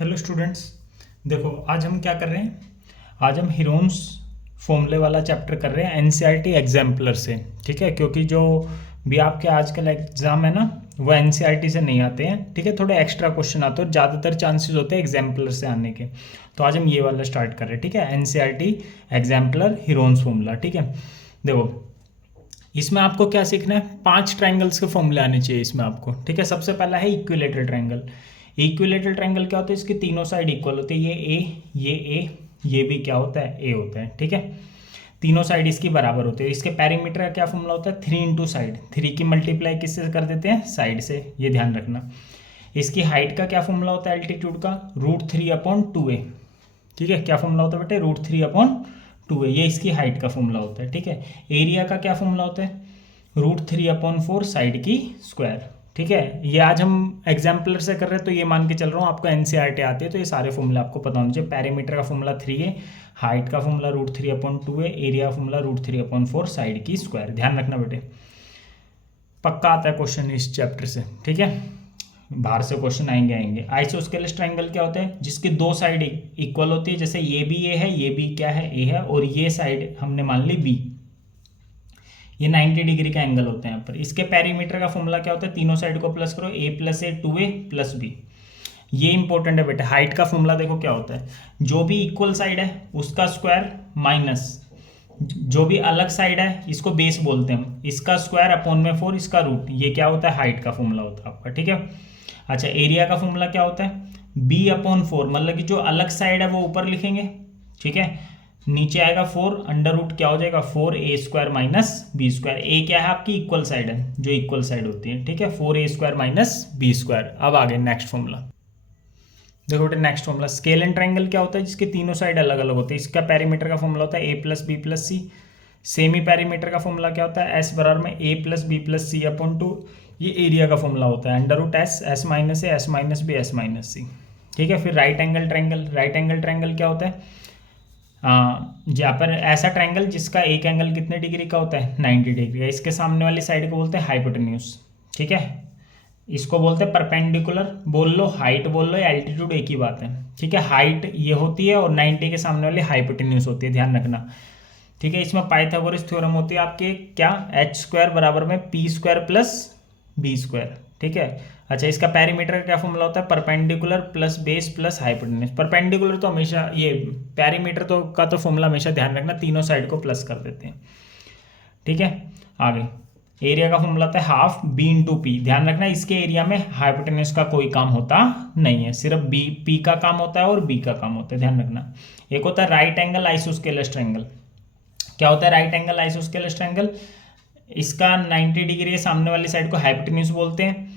Hello students. देखो आज हम क्या कर रहे हैं। आज हम हीरोन्स फॉर्मूले वाला चैप्टर कर रहे हैं एनसीईआरटी एग्जाम्पलर से। ठीक है, क्योंकि जो भी आपके आजकल एग्जाम है ना वो एनसीईआरटी से नहीं आते हैं। ठीक है, थोड़े एक्स्ट्रा क्वेश्चन आते हैं, ज़्यादातर चांसेस होते हैं एग्जाम्पलर से आने के। तो आज हम ये वाला स्टार्ट कर रहे हैं। ठीक है, एनसीईआरटी एग्जाम्पलर हीरोन्स फॉर्मूला। ठीक है, देखो इसमें आपको क्या सीखना है, 5 ट्रायंगल्स के फॉर्मूले आने चाहिए इसमें आपको। ठीक है, सबसे पहला है इक्विलेटरल ट्रायंगल। इक्विलेटरल ट्रायंगल क्या होता है, इसके तीनों साइड इक्वल होते हैं। ये भी क्या होता है, ए होता है। ठीक है, तीनों साइड इसकी बराबर होते हैं। इसके पैरीमीटर का क्या फॉर्मूला होता है, 3 इंटू साइड। 3 की मल्टीप्लाई किससे कर देते हैं, साइड से, ये ध्यान रखना। इसकी हाइट का क्या फॉर्मूला होता है, एल्टीट्यूड का, √3/2a। ठीक है, क्या फॉर्मूला होता है बेटे, √3/2a, ये इसकी हाइट का फॉर्मूला होता है। ठीक है, एरिया का क्या फॉर्मूला होता है, √3/4 साइड की स्क्वायर। ठीक है, ये आज हम एग्जाम्पलर से कर रहे हैं तो ये मान के चल रहा हूँ आपको एनसीईआरटी आती है तो ये सारे फॉर्मूले आपको पता होने चाहिए। पैरीमीटर का फॉर्मूला 3 है, हाइट का फॉर्मूला √3/2 है, एरिया का फॉर्मूला √3/4 साइड की स्क्वायर। ध्यान रखना बेटे, पक्का आता है क्वेश्चन इस चैप्टर से। ठीक है, बाहर से क्वेश्चन आएंगे। आइसोस्केलेस ट्रायंगल क्या होता है, जिसकी दो साइड इक्वल होती है। जैसे ये भी ए है, ये भी क्या है, ए है, और ये साइड हमने मान ली बी। ये 90 डिग्री का एंगल होता है यहाँ पर। इसके पैरीमीटर का फॉर्मूला क्या होता है, तीनों साइड को प्लस करो, a+a 2a+b। ये इंपॉर्टेंट है बेटा। हाइट का फॉर्मूला देखो क्या होता है, जो भी इक्वल साइड है उसका स्क्वायर माइनस जो भी अलग साइड है, इसको बेस बोलते हैं हम, इसका स्क्वायर अपॉन में 4 इसका रूट। ये क्या होता है, हाइट का फॉर्मूला होता है आपका। ठीक है, अच्छा एरिया का फॉर्मूला क्या होता है, b/4, मतलब कि जो अलग साइड है वो ऊपर लिखेंगे। ठीक है, नीचे आएगा 4, अंडर रूट क्या हो जाएगा, 4a² माइनस b²। ए क्या है आपकी, इक्वल साइड है, जो इक्वल साइड होती है। ठीक है, 4a² माइनस b²। अब आगे नेक्स्ट फॉर्मूला देखो बेटे। Next formula scale and triangle क्या होता है, जिसके तीनों साइड अलग अलग होते हैं। इसका पैरीमीटर का फॉर्मूला होता है a+b+c। सेमी पैरीमीटर का फॉर्मूला क्या होता है, s बराबर में a+b+c/2। ये एरिया का फॉर्मूला होता है, √s, s minus A, s minus B, s minus C. ठीक है, फिर right angle triangle. Right angle triangle क्या होता है, जहाँ पर ऐसा ट्रायंगल जिसका एक एंगल कितने डिग्री का होता है, 90 डिग्री का। इसके सामने वाली साइड को बोलते हैं हाइपोटेन्यूज। ठीक है, इसको बोलते हैं परपेंडिकुलर बोल लो, हाइट बोल लो, या एल्टीट्यूड, एक ही बात है। ठीक है, हाइट ये होती है और 90 के सामने वाली हाइपोटेन्यूज होती है, ध्यान रखना। ठीक है, इसमें पाइथागोरस थ्योरम होती है आपके, क्या, h² बराबर में p² प्लस b²। ठीक है, अच्छा इसका पैरीमीटर का क्या फॉर्मूला होता है, perpendicular plus base plus hypotenuse. Perpendicular तो हमेशा, ये पैरीमीटर तो का तो फॉर्मूला हमेशा ध्यान रखना, तीनों साइड को प्लस कर देते हैं। ठीक है, आगे एरिया का फॉर्मूला होता है हाफ b/p। ध्यान रखना, इसके एरिया में हाइपोटेन्यूज का कोई काम होता नहीं है, सिर्फ b p का काम होता है और b का काम होता है, ध्यान रखना। एक होता है राइट एंगल आइसोस्केलस ट्रायंगल। क्या होता है राइट एंगल आइसोस्केलस ट्रायंगल, इसका 90 डिग्री है, सामने वाली साइड को हाइपोटेन्यूज बोलते हैं।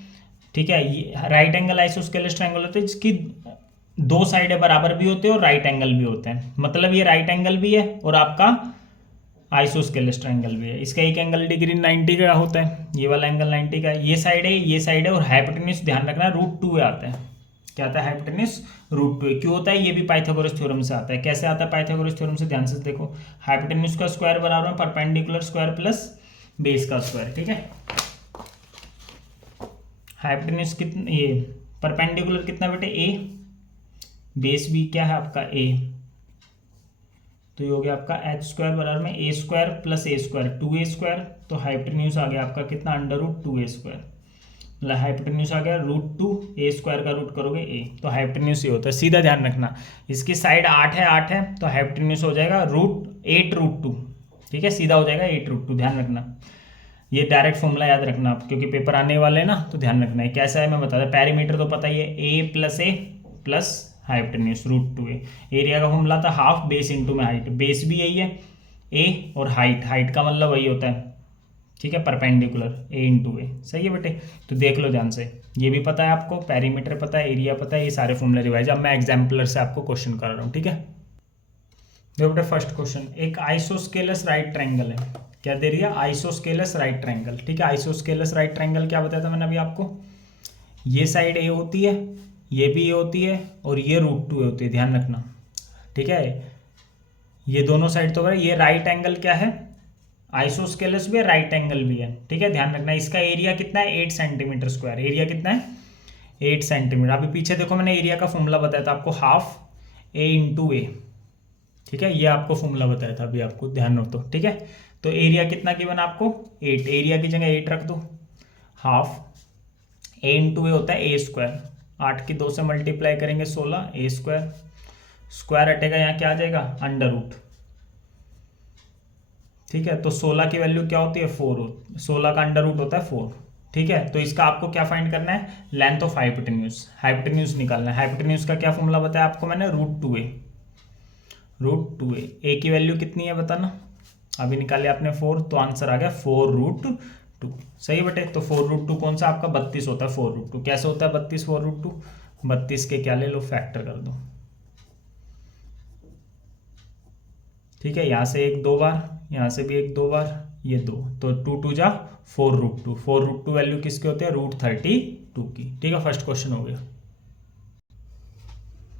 ठीक है, ये राइट एंगल आइसोस्केलस ट्रायंगल होते हैं जिसकी दो साइडें बराबर भी होते हैं और राइट एंगल भी होते हैं। मतलब ये राइट एंगल भी है और आपका आइसोस्केलस ट्रायंगल भी है। इसका एक एंगल डिग्री 90 का होता है, ये वाला एंगल 90 का है। ये साइड है, ये साइड है, और हाइपोटेन्यूज ध्यान रखना √2 आता है। क्या आता है, हाइपोटेन्यूज √2। क्यों होता है, ये भी पाइथागोरस थ्योरम से आता है। कैसे आता है पाइथागोरस थ्योरम से, ध्यान से देखो। हाइपोटेन्यूज का स्क्वायर बराबर है परपेंडिकुलर स्क्वायर प्लस बेस का स्क्वायर। ठीक है, हाइपोटेन्यूज कितना, ये परपेंडिकुलर कितना बेटे, a, बेस भी क्या है आपका a, तो ये हो गया आपका h² बराबर में a² प्लस a², 2a²। तो हाइपोटेन्यूज आ गया आपका कितना, √2a²। मतलब हाइपोटेन्यूज आ गया √2, a² का रूट करोगे a, तो हाइपोटेन्यूज ये होता है। सीधा ध्यान रखना, इसकी साइड 8 है तो हाइपोटेन्यूज हो जाएगा √8√2। ठीक है, सीधा हो जाएगा 8√2, ध्यान रखना। ये डायरेक्ट फॉर्मूला याद रखना आप, क्योंकि पेपर आने वाले हैं ना, तो ध्यान रखना है कैसा है मैं बता दूं। पैरीमीटर तो पता ही है, a+a plus hypotenuse √2a। Area का फॉर्मूला था हाफ बेस इंटू में हाइट, बेस भी यही है a, और हाइट का मतलब वही होता है। ठीक है, परपेंडिकुलर a/a, सही है बेटे। तो देख लो ध्यान से, ये भी पता है आपको, पैरीमीटर पता है, एरिया पता है, ये सारे फॉर्मूले रिवाइज। अब मैं एग्जाम्पलर से आपको क्वेश्चन कर रहा हूँ। ठीक है, देखो बेटे फर्स्ट क्वेश्चन, एक आइसोस्केलस राइट ट्रायंगल है। क्या दे रही है, आइसोस्केलस राइट ट्रायंगल। ठीक है, आइसोस्केलस राइट ट्रायंगल क्या बताया था मैंने अभी आपको, ये साइड ए होती है, ये भी ए होती है, और ये √2 ए होती है, ध्यान रखना। ठीक है, ये दोनों साइड तो ये राइट एंगल क्या है, आइसोस्केलस भी है, राइट एंगल भी है। ठीक है, ध्यान रखना। इसका एरिया कितना है, 8 सेंटीमीटर स्क्वायर। एरिया कितना है, 8 सेंटीमीटर। अभी पीछे देखो मैंने एरिया का फॉर्मूला बताया था आपको, हाफ ए इंटू ए, ठीक है, ये आपको फॉर्मूला बताया था, अभी आपको ध्यान रखो, ठीक है। तो एरिया कितना गिवन आपको 8, एरिया की जगह 8 रख दो, हाफ ए इंटू ए होता है ए स्क्वायर, 8 की 2 से मल्टीप्लाई करेंगे 16, ए स्क्वायर, स्क्वायर हटेगा यहाँ क्या आ जाएगा अंडर रूट, ठीक है। तो 16 की वैल्यू क्या होती है 4, 16 का अंडर रूट होता है 4, ठीक है। तो इसका आपको क्या फाइंड करना है, लेंथ ऑफ हाइपोटेन्यूज, हाइपोटेन्यूज निकालना है। हाइपोटेन्यूज का क्या फॉर्मूला बताया आपको मैंने, रूट टू ए की वैल्यू कितनी है बताना, अभी निकाले आपने 4, तो आंसर आ गया 4√2, सही बेटे। तो 4√2 कौन सा आपका 32 होता है, 4√2 कैसे होता है 32, 4√2, 32 के क्या ले लो फैक्टर कर दो, ठीक है। यहाँ से एक 2 बार, यहाँ से भी एक 2 बार, ये 2, तो 2 2 जा 4√2, 4√2 वैल्यू किसके होते हैं √32 की, ठीक है। फर्स्ट क्वेश्चन हो गया।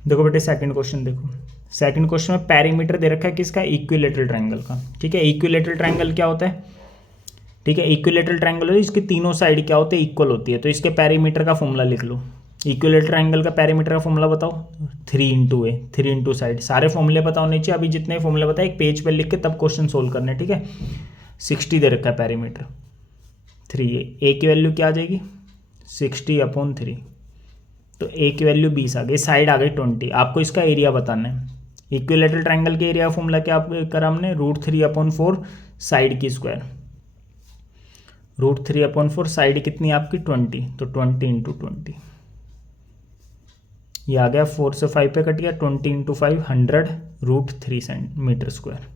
देखो बेटे सेकंड क्वेश्चन देखो, सेकंड क्वेश्चन में पैरीमीटर दे रखा है किसका, इक्विलेटरल ट्रायंगल का, ठीक है। इक्विलेटरल ट्रायंगल क्या होता है, ठीक है, इक्विलेटरल ट्रायंगल है इसके तीनों साइड क्या होते हैं, इक्वल होती है। तो इसके पैरीमीटर का फॉर्मूला लिख लो, इक्विलेटरल ट्रायंगल का पैरीमीटर का फॉर्मूला बताओ, 3 इंटू ए, 3 इंटू साइड, सारे फॉर्मूले पता होने चाहिए। अभी जितने फॉर्मूले बताए एक पेज पर लिख के तब क्वेश्चन सोल्व करने, ठीक है। 60 दे रखा है पैरीमीटर, 3 ए की वैल्यू क्या आ जाएगी 60/3, तो ए की वैल्यू 20 आ गई, साइड आ गई 20। आपको इसका एरिया बताना है। इक्विलेटरल ट्रायंगल के एरिया फॉर्मूला क्या करा हमने, √3/4 साइड की स्क्वायर, √3/4 साइड कितनी आपकी 20, तो 20 इंटू 20, ये आ गया 4 से 5 पे कट गया, 20 इंटू 5 100 √3 सेंटीमीटर स्क्वायर,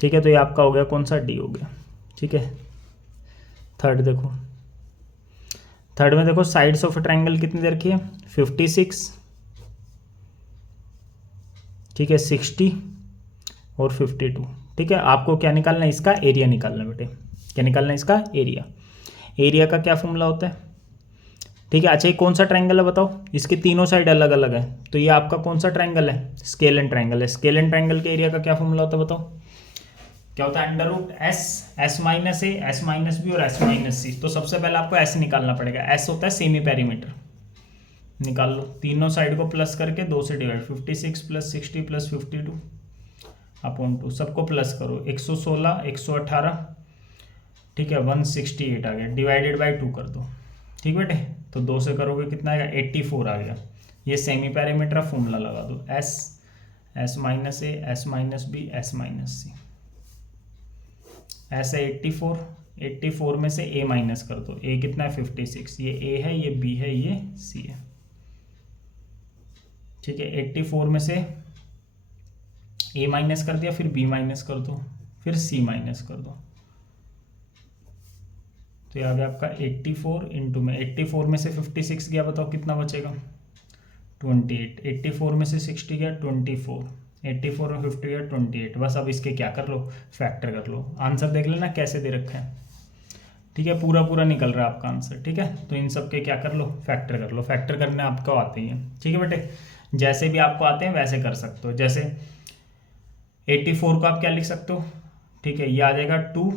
ठीक है। तो ये आपका हो गया कौन सा, डी हो गया, ठीक है। थर्ड देखो, थर्ड में देखो साइड्स ऑफ ट्रायंगल कितनी दे रखी है 56, ठीक है, 60 और 52, ठीक है। आपको क्या निकालना है, इसका एरिया निकालना है बेटे, क्या निकालना है इसका एरिया, एरिया का क्या फॉर्मूला होता है, ठीक है। अच्छा ये कौन सा ट्रायंगल है बताओ, इसके तीनों साइड अलग अलग है, तो ये आपका कौन सा ट्रायंगल है, स्केलन ट्रायंगल है। स्केलन ट्रायंगल के एरिया का क्या फॉर्मूला होता है बताओ, क्या होता है S minus A, S minus B और एस माइनस सी। तो सबसे पहले आपको एस निकालना पड़ेगा, एस होता है सेमी पेरीमीटर, निकाल लो, तीनों साइड को प्लस करके 2 से डिवाइड, 56 + 60 + 52/2, सबको प्लस करो, 116 118, ठीक है, 168 आ गया, डिवाइडेड बाई 2 कर दो, ठीक बेटे। तो 2 से करोगे कितना आएगा 84 आ गया। ये सेमी पेरीमीटर फॉर्मूला लगा दो, S minus A, S minus B, S minus C, ऐसे 84 में से a माइनस कर दो, a कितना है 56, ये a है, ये b है, ये c है, ठीक है। 84 में से a माइनस कर दिया, फिर b माइनस कर दो, फिर c माइनस कर दो, तो ये आ गया आपका 84 इंटू में 84 में से 56 गया, बताओ कितना बचेगा 28, 84 में से 60 गया 24, 84 और 50 गया 28। बस अब इसके क्या कर लो, फैक्टर कर लो। आंसर देख लेना कैसे दे रखा है, ठीक है, पूरा पूरा निकल रहा है आपका आंसर, ठीक है। तो इन सब के क्या कर लो, फैक्टर कर लो। फैक्टर करने आपको आते ही हैं, ठीक है बेटे, जैसे भी आपको आते हैं वैसे कर सकते हो। जैसे 84 को आप क्या लिख सकते हो, ठीक है, ये आ जाएगा 2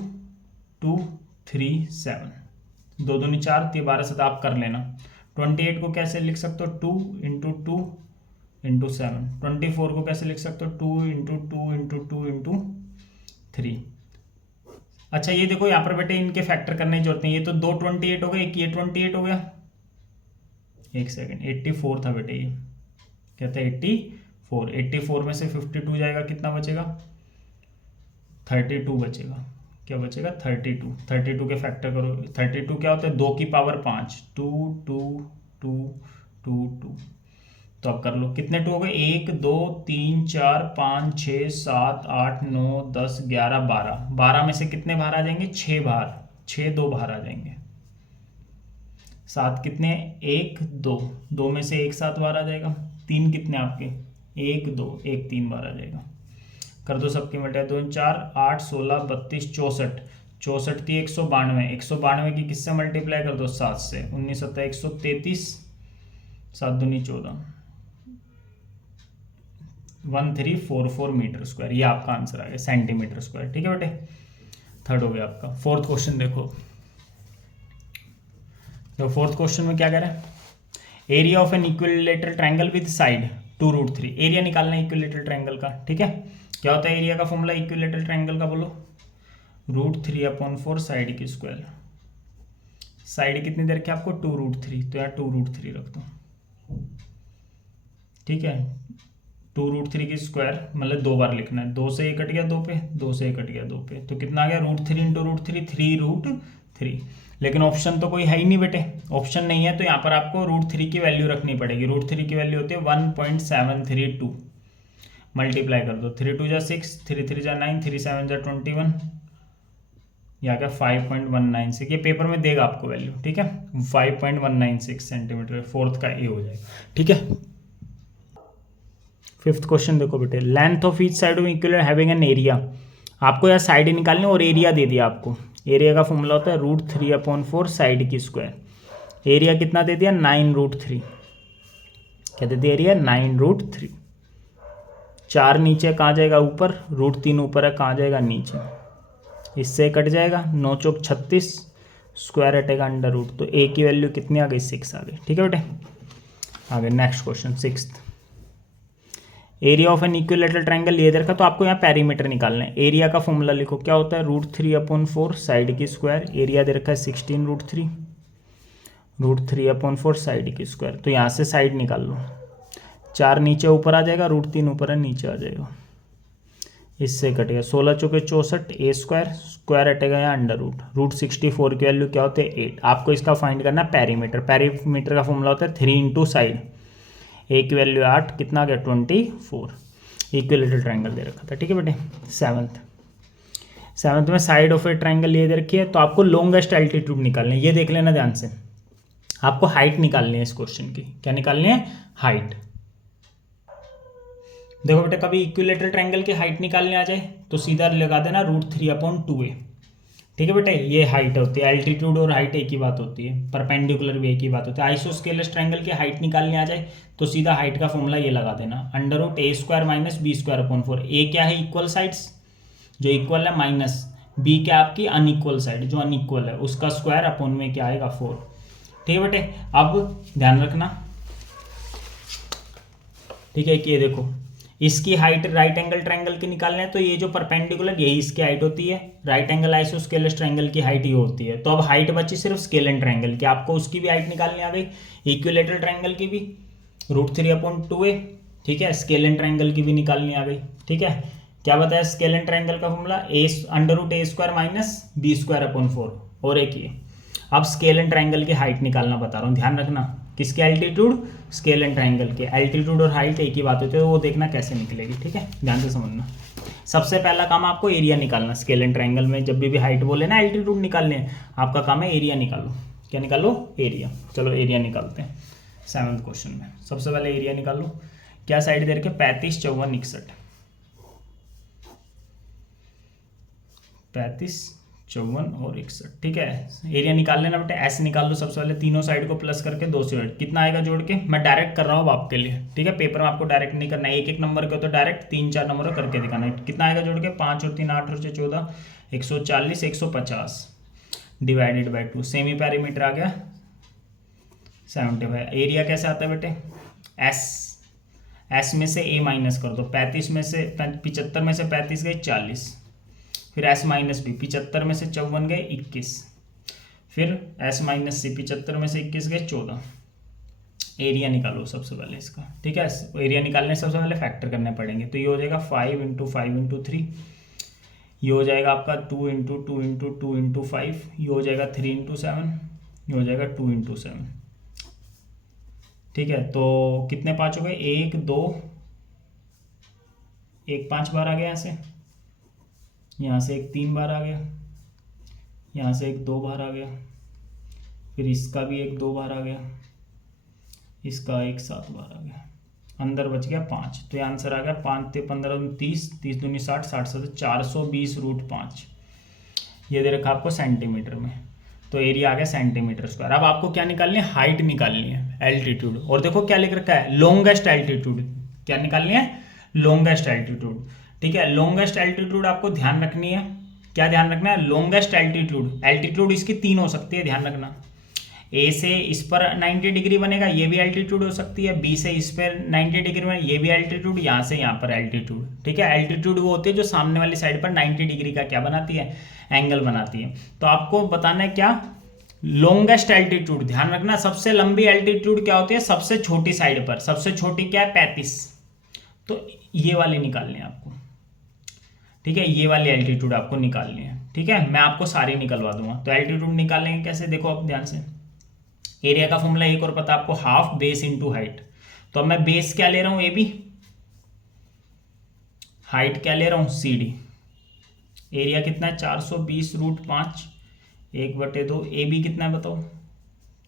2 3 7, 2 दूनी 4, 12 से तो आप कर लेना। 28 को कैसे लिख सकते हो, 2 इंटू 2 इंटू 7। 24 को कैसे लिख सकते हो, 2 इंटू 2 इंटू 2 इंटू 3। अच्छा ये देखो यहाँ पर बेटे इनके फैक्टर करने की जरूरत नहीं, ये तो 2 28 हो गए, एक ये 28 हो गया, एक सेकेंड 84 था बेटे, ये कहते हैं 84, 84 में से 52 जाएगा, कितना बचेगा 32 बचेगा, क्या बचेगा 32, 32 के फैक्टर करो, 32 क्या होता है 2 की पावर 5, 2 2 2 2 2, तो अब कर लो कितने 2 हो गए, 1 2 3 4 5 6 7 8 9 10 11 12, 12 में से कितने बाहर आ जाएंगे 6 बाहर, 6 2 बाहर आ जाएंगे, 7 कितने 1 2, 2 में से 1 7 बाहर आ जाएगा, 3 कितने आपके 1 2 1 3 बाहर आ जाएगा, कर दो सबकी मल्टीप्लाई, 2 4 8 16 32 64, 64 थी 192, 192 की किससे मल्टीप्लाई कर दो 7 से, 19 7 133, 7 दूनी 14, 1344 मीटर स्क्वायर, ये आपका आंसर आ गया सेंटीमीटर स्क्वायर, ठीक है बेटे। थर्ड हो गया आपका। फोर्थ क्वेश्चन देखो, तो फोर्थ क्वेश्चन में क्या कह रहे हैं, area of an equilateral triangle with side 2√3, area निकालना है इक्विलेटरल ट्रायंगल का, ठीक है। क्या होता है एरिया का फॉर्मूला इक्विलेटरल ट्रायंगल का, बोलो। √3/4 साइड की स्क्वायर। साइड कितनी दे रखी है आपको 2√3, तो यार 2√3 रख दो, ठीक है। 2√3 की स्क्वायर मतलब 2 बार लिखना है, 2 से 1 कट गया 2 पे, 2 से 1 कट गया 2 पे, तो कितना आ गया √3 × √3 3√3। लेकिन ऑप्शन तो कोई है ही नहीं बेटे, ऑप्शन नहीं है, तो यहाँ पर आपको √3 की वैल्यू रखनी पड़ेगी। √3 की वैल्यू होती है 1.732, मल्टीप्लाई कर दो, 3 2 6, 3 3 9, 3 7 21, यहाँ का 5.196, ये पेपर में देगा आपको वैल्यू, ठीक है। 5.196 सेंटीमीटर, फोर्थ का ए हो जाएगा, ठीक है। फिफ्थ क्वेश्चन देखो बेटे, length of each side of equilateral having an area, आपको यहाँ साइड निकालनी और एरिया दे दिया आपको। एरिया का फॉर्मूला होता है √3/4 साइड की स्क्वायर। एरिया कितना दे दिया 9√3, क्या दे दिया एरिया 9√3। 4 नीचे कहाँ जाएगा ऊपर, √3 ऊपर है कहाँ जाएगा नीचे, इससे कट जाएगा, 9 चौक 36, स्क्वायर हटेगा √, तो ए की वैल्यू कितनी आ गई 6 आ गई, ठीक है बेटे। आगे next question sixth, area of an equilateral triangle ये देखा, तो आपको यहाँ पेरीमीटर निकालना है। एरिया का फॉर्मूला लिखो, क्या होता है √3/4 साइड की स्क्वायर। एरिया दे रखा है 16√3, √3/4 साइड की स्क्वायर, तो यहाँ से साइड निकाल लो। 4 नीचे ऊपर आ जाएगा, √3 ऊपर है नीचे आ जाएगा, इससे कटेगा 16 चौके 64, ए स्क्वायर, स्क्वायर हटेगा यहाँ √64 की वैल्यू क्या होती है 8। आपको इसका फाइंड करना है पेरीमीटर। पेरीमीटर का फॉर्मूला होता है 3 × साइड, ए की वैल्यू 8, कितना आ गया 24। इक्विलेटरल ट्रायंगल दे रखा था, ठीक है बेटे। सेवन्थ में साइड ऑफ ए ट्रायंगल ये दे रखी है, तो आपको लॉन्गेस्ट एल्टीट्यूड निकालना है। ये देख लेना ध्यान से, आपको हाइट निकालनी है इस क्वेश्चन की। क्या निकालनी है, हाइट। देखो बेटे, कभी इक्विलेटरल ट्रायंगल की हाइट निकालने आ जाए तो सीधा लगा देना √3/2a, ठीक है बेटे। ये हाइट होती है, एल्टीट्यूड और हाइट एक ही बात होती है, परपेंडिकुलर भी एक ही बात होती है। आइसोस्केलस ट्रायंगल की हाइट निकालने आ जाए तो सीधा हाइट का फॉर्मूला ये लगा देना, √a² - b²/4। ए क्या है इक्वल साइड्स, जो इक्वल है, माइनस बी क्या आपकी अनइक्वल साइड, जो अनइक्वल है उसका स्क्वायर अपॉन में क्या आएगा 4, ठीक है बेटे। अब ध्यान रखना, ठीक है कि ये देखो इसकी हाइट राइट एंगल ट्रायंगल की निकालना है, तो ये जो परपेंडिकुलर यही इसकी हाइट होती है। राइट एंगल आइसोस्केलस ट्रायंगल की हाइट ये होती है। तो अब हाइट बची सिर्फ स्केलेन ट्रायंगल की, आपको उसकी भी हाइट निकालनी आ गई, इक्विलेटरल ट्रायंगल की भी √3/2a, ठीक है। स्केलेन ट्रायंगल की भी निकालनी आ गई, ठीक है। क्या बताया स्केलेन ट्रायंगल का फॉर्मूला, √a² - b²/4, और एक ये। अब स्केलेन ट्रायंगल की हाइट निकालना बता रहा हूँ, ध्यान रखना। किसके एल्टीट्यूड, स्केलेन ट्रायंगल के। एल्टीट्यूड और हाइट एक ही बात होती है, वो देखना कैसे निकलेगी, ठीक है, ध्यान से समझना। सबसे पहला काम आपको एरिया निकालना। स्केलेन ट्रायंगल में जब भी हाइट बोले ना एल्टीट्यूड निकालने, आपका काम है एरिया निकालो। क्या निकालो, एरिया। चलो एरिया निकालते हैं 7वें क्वेश्चन में। सबसे पहले एरिया निकालो। क्या साइड दे रखे 35, 54, 61, 35, 54 और 61, ठीक है। एरिया निकाल लेना बेटे, ऐसे निकाल लो सबसे पहले, तीनों साइड को प्लस करके 2 से डिवाइड। कितना आएगा जोड़ के, मैं डायरेक्ट कर रहा हूँ आपके लिए, ठीक है। पेपर में आपको डायरेक्ट नहीं करना है, एक एक नंबर के तो डायरेक्ट 3-4 नंबर करके दिखाना है। कितना आएगा जोड़ के, 5 और 3 8 और 6 14, 140, 150 डिवाइडेड बाई 2, सेमी पैरीमीटर आ गया 75। एरिया कैसे आता है बेटे, एस में से ए माइनस कर दो, 75 में से 35 गए 40, फिर एस माइनस बी, 75 में से 54 गए 21, फिर एस माइनस सी, 75 में से 21 गए 14। एरिया निकालो सबसे पहले इसका, ठीक है। एरिया निकालने सबसे पहले फैक्टर करने पड़ेंगे, तो ये हो जाएगा 5 × 5 × 3, ये हो जाएगा आपका 2 × 2 × 2 × 5, ये हो जाएगा 3 × 7, ये हो जाएगा 2 × 7, ठीक है। तो कितने 5 हो गए, 1 2 1 5 बार आ गया यहाँ से 1 3 बार आ गया, यहाँ से 1 2 बार आ गया, फिर इसका भी 1 2 बार आ गया, इसका 1 7 बार आ गया, अंदर बच गया 5। तो ये आंसर आ गया 5 × 15 = 30, 30 दूनी 60, 60 से 420√5। ये दे रखा आपको सेंटीमीटर में, तो एरिया आ गया सेंटीमीटर स्क्वायर। अब आपको क्या निकालनी है, हाइट निकालनी है, एल्टीट्यूड। और देखो क्या लिख रखा है, लॉन्गेस्ट एल्टीट्यूड। क्या निकालनी है, लॉन्गेस्ट एल्टीट्यूड, ठीक है। लॉन्गेस्ट एल्टीट्यूड आपको ध्यान रखनी है, क्या ध्यान रखना है, लॉन्गेस्ट एल्टीट्यूड। एल्टीट्यूड इसकी 3 हो सकती है, ध्यान रखना। ए से इस पर 90 डिग्री बनेगा, ये भी एल्टीट्यूड हो सकती है। बी से इस पर 90 डिग्री बने, ये भी एल्टीट्यूड, यहाँ से यहाँ पर एल्टीट्यूड। ठीक है, एल्टीट्यूड वो होती है जो सामने वाली साइड पर 90 डिग्री का क्या बनाती है, एंगल बनाती है। तो आपको बताना है क्या, लॉन्गेस्ट एल्टीट्यूड। ध्यान रखना सबसे लंबी एल्टीट्यूड क्या होती है, सबसे छोटी साइड पर। सबसे छोटी क्या है, 35। तो ये वाली निकालनी है आपको। ठीक है, ये वाली एल्टीट्यूड आपको निकालनी है। ठीक है, मैं आपको सारी निकलवा दूंगा। तो एल्टीट्यूड निकालेंगे कैसे, देखो अब ध्यान से। एरिया का फॉर्मूला एक और पता आपको, हाफ बेस इंटू हाइट। तो अब मैं बेस क्या ले रहा हूं, ए बी, हाइट क्या ले रहा हूं, सी डी। एरिया कितना है, 420√5, 1/2। ए बी कितना है बताओ,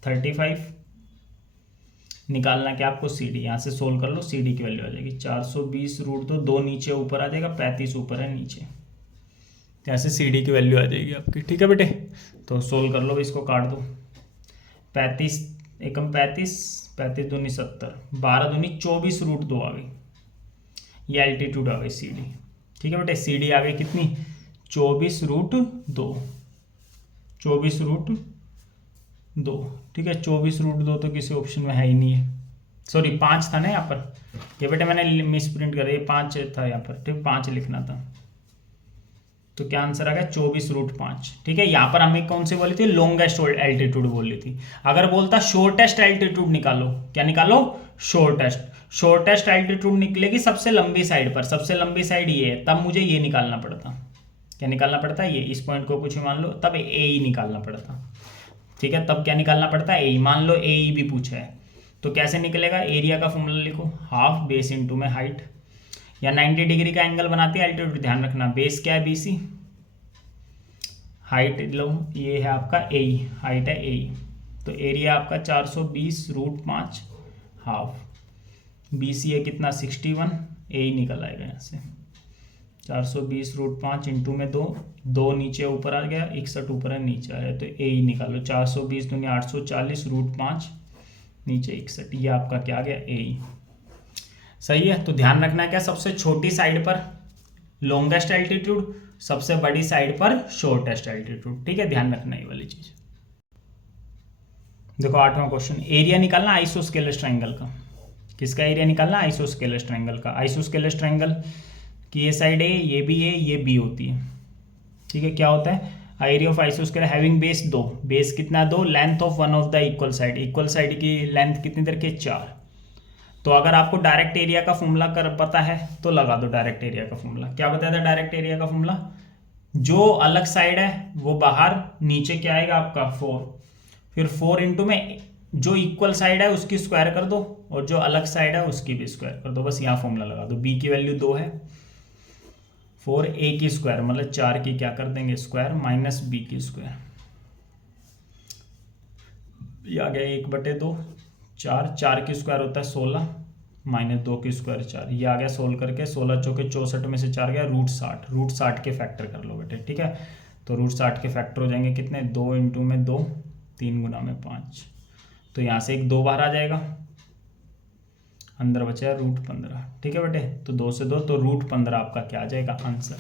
35। निकालना क्या आपको, सी डी। यहाँ से सोल्व कर लो, सी डी की वैल्यू आ जाएगी 420√2, 2 नीचे ऊपर आ जाएगा, 35 ऊपर है नीचे। यहाँ से सी डी की वैल्यू आ जाएगी आपकी। ठीक है बेटे, तो सोल्व कर लो, इसको काट दो। 35 एकम 35, 35 दूनी 70, 12 दूनी 24√2 आ गई। ये एल्टीट्यूड आ गई सी डी। ठीक है बेटे, सी डी आ गई कितनी, 24√2, 24√2। ठीक है, 24√2 तो किसी ऑप्शन में है ही नहीं है, सॉरी 5 था ना यहाँ पर। ये बेटे मैंने मिस प्रिंट कर, ये 5 था यहाँ पर। ठीक, 5 लिखना था। तो क्या आंसर आ गया, 24√5। ठीक है, यहाँ पर हमें कौन सी बोली थी, लॉन्गेस्ट एल्टीट्यूड बोली थी। अगर बोलता शॉर्टेस्ट एल्टीट्यूड निकालो, क्या निकालो, शॉर्टेस्ट। शॉर्टेस्ट एल्टीट्यूड निकलेगी सबसे लंबी साइड पर। सबसे लंबी साइड ये है, तब मुझे ये निकालना पड़ता। क्या निकालना पड़ता है, ये। इस पॉइंट को कुछ मान लो, तब ए ही निकालना पड़ता। ठीक है, तब क्या निकालना पड़ता है, ए। मान लो ए भी पूछा है, तो कैसे निकलेगा, एरिया का फॉर्मूला लिखो, हाफ बेस इंटू में हाइट। या 90 डिग्री का एंगल बनाती है एल्टीट्यूड, ध्यान रखना। बेस क्या है, BC, हाइट लो, ये है आपका ए, हाइट है ए। तो एरिया आपका 420√5, हाफ। BC है कितना, 61, ए निकल आएगा यहाँ से। 420√5 इंटू में 2, 2 नीचे ऊपर आ गया, 61 ऊपर है नीचे आया, तो ए ही निकालो। 420 दूनी 840√5, नीचे 61, ये आपका क्या आ गया, ए। सही है। तो ध्यान रखना है क्या, सबसे छोटी साइड पर लॉन्गेस्ट एल्टीट्यूड, सबसे बड़ी साइड पर शॉर्टेस्ट एल्टीट्यूड। ठीक है, ध्यान रखना ये वाली चीज। देखो 8वां क्वेश्चन, एरिया निकालना आइसोस्केलस ट्रायंगल का। किसका एरिया निकालना, आइसोस्केलस ट्रायंगल का। आइसोस्केलस ट्रायंगल की ये साइड ए, ये भी ए, ये बी होती है। ठीक है, क्या होता है, area of isosceles having base 2, base कितना 2, length of one of the equal side, equal side की लेंथ कितनी दर के 4। तो अगर आपको डायरेक्ट एरिया का फॉर्मूला कर पता है तो लगा दो डायरेक्ट एरिया का फॉर्मूला। क्या बताया था डायरेक्ट एरिया का फॉर्मूला, जो अलग साइड है वो बाहर, नीचे क्या आएगा आपका 4, फिर 4 इंटू में जो इक्वल साइड है उसकी स्क्वायर कर दो, और जो अलग साइड है उसकी भी स्क्वायर कर दो। बस यहाँ फॉर्मूला लगा दो। बी की वैल्यू 2 है, 4 ए की स्क्वायर मतलब 4 की क्या कर देंगे स्क्वायर, माइनस बी की स्क्वायर, ये आ गया 1/2। 4 की स्क्वायर होता है 16, माइनस 2 की स्क्वायर 4, ये आ गया। सोल्व करके 16 चौके 64 में से 4 गया, √60। √60 के फैक्टर कर लो बेटे। ठीक है, तो √60 के फैक्टर हो जाएंगे कितने, 2 इंटू में 2, 3 गुना में 5। तो यहाँ से एक 2 बाहर आ जाएगा, अंदर बचा √15। ठीक है बेटे, तो 2 से 2, तो √15 आपका क्या आ जाएगा आंसर।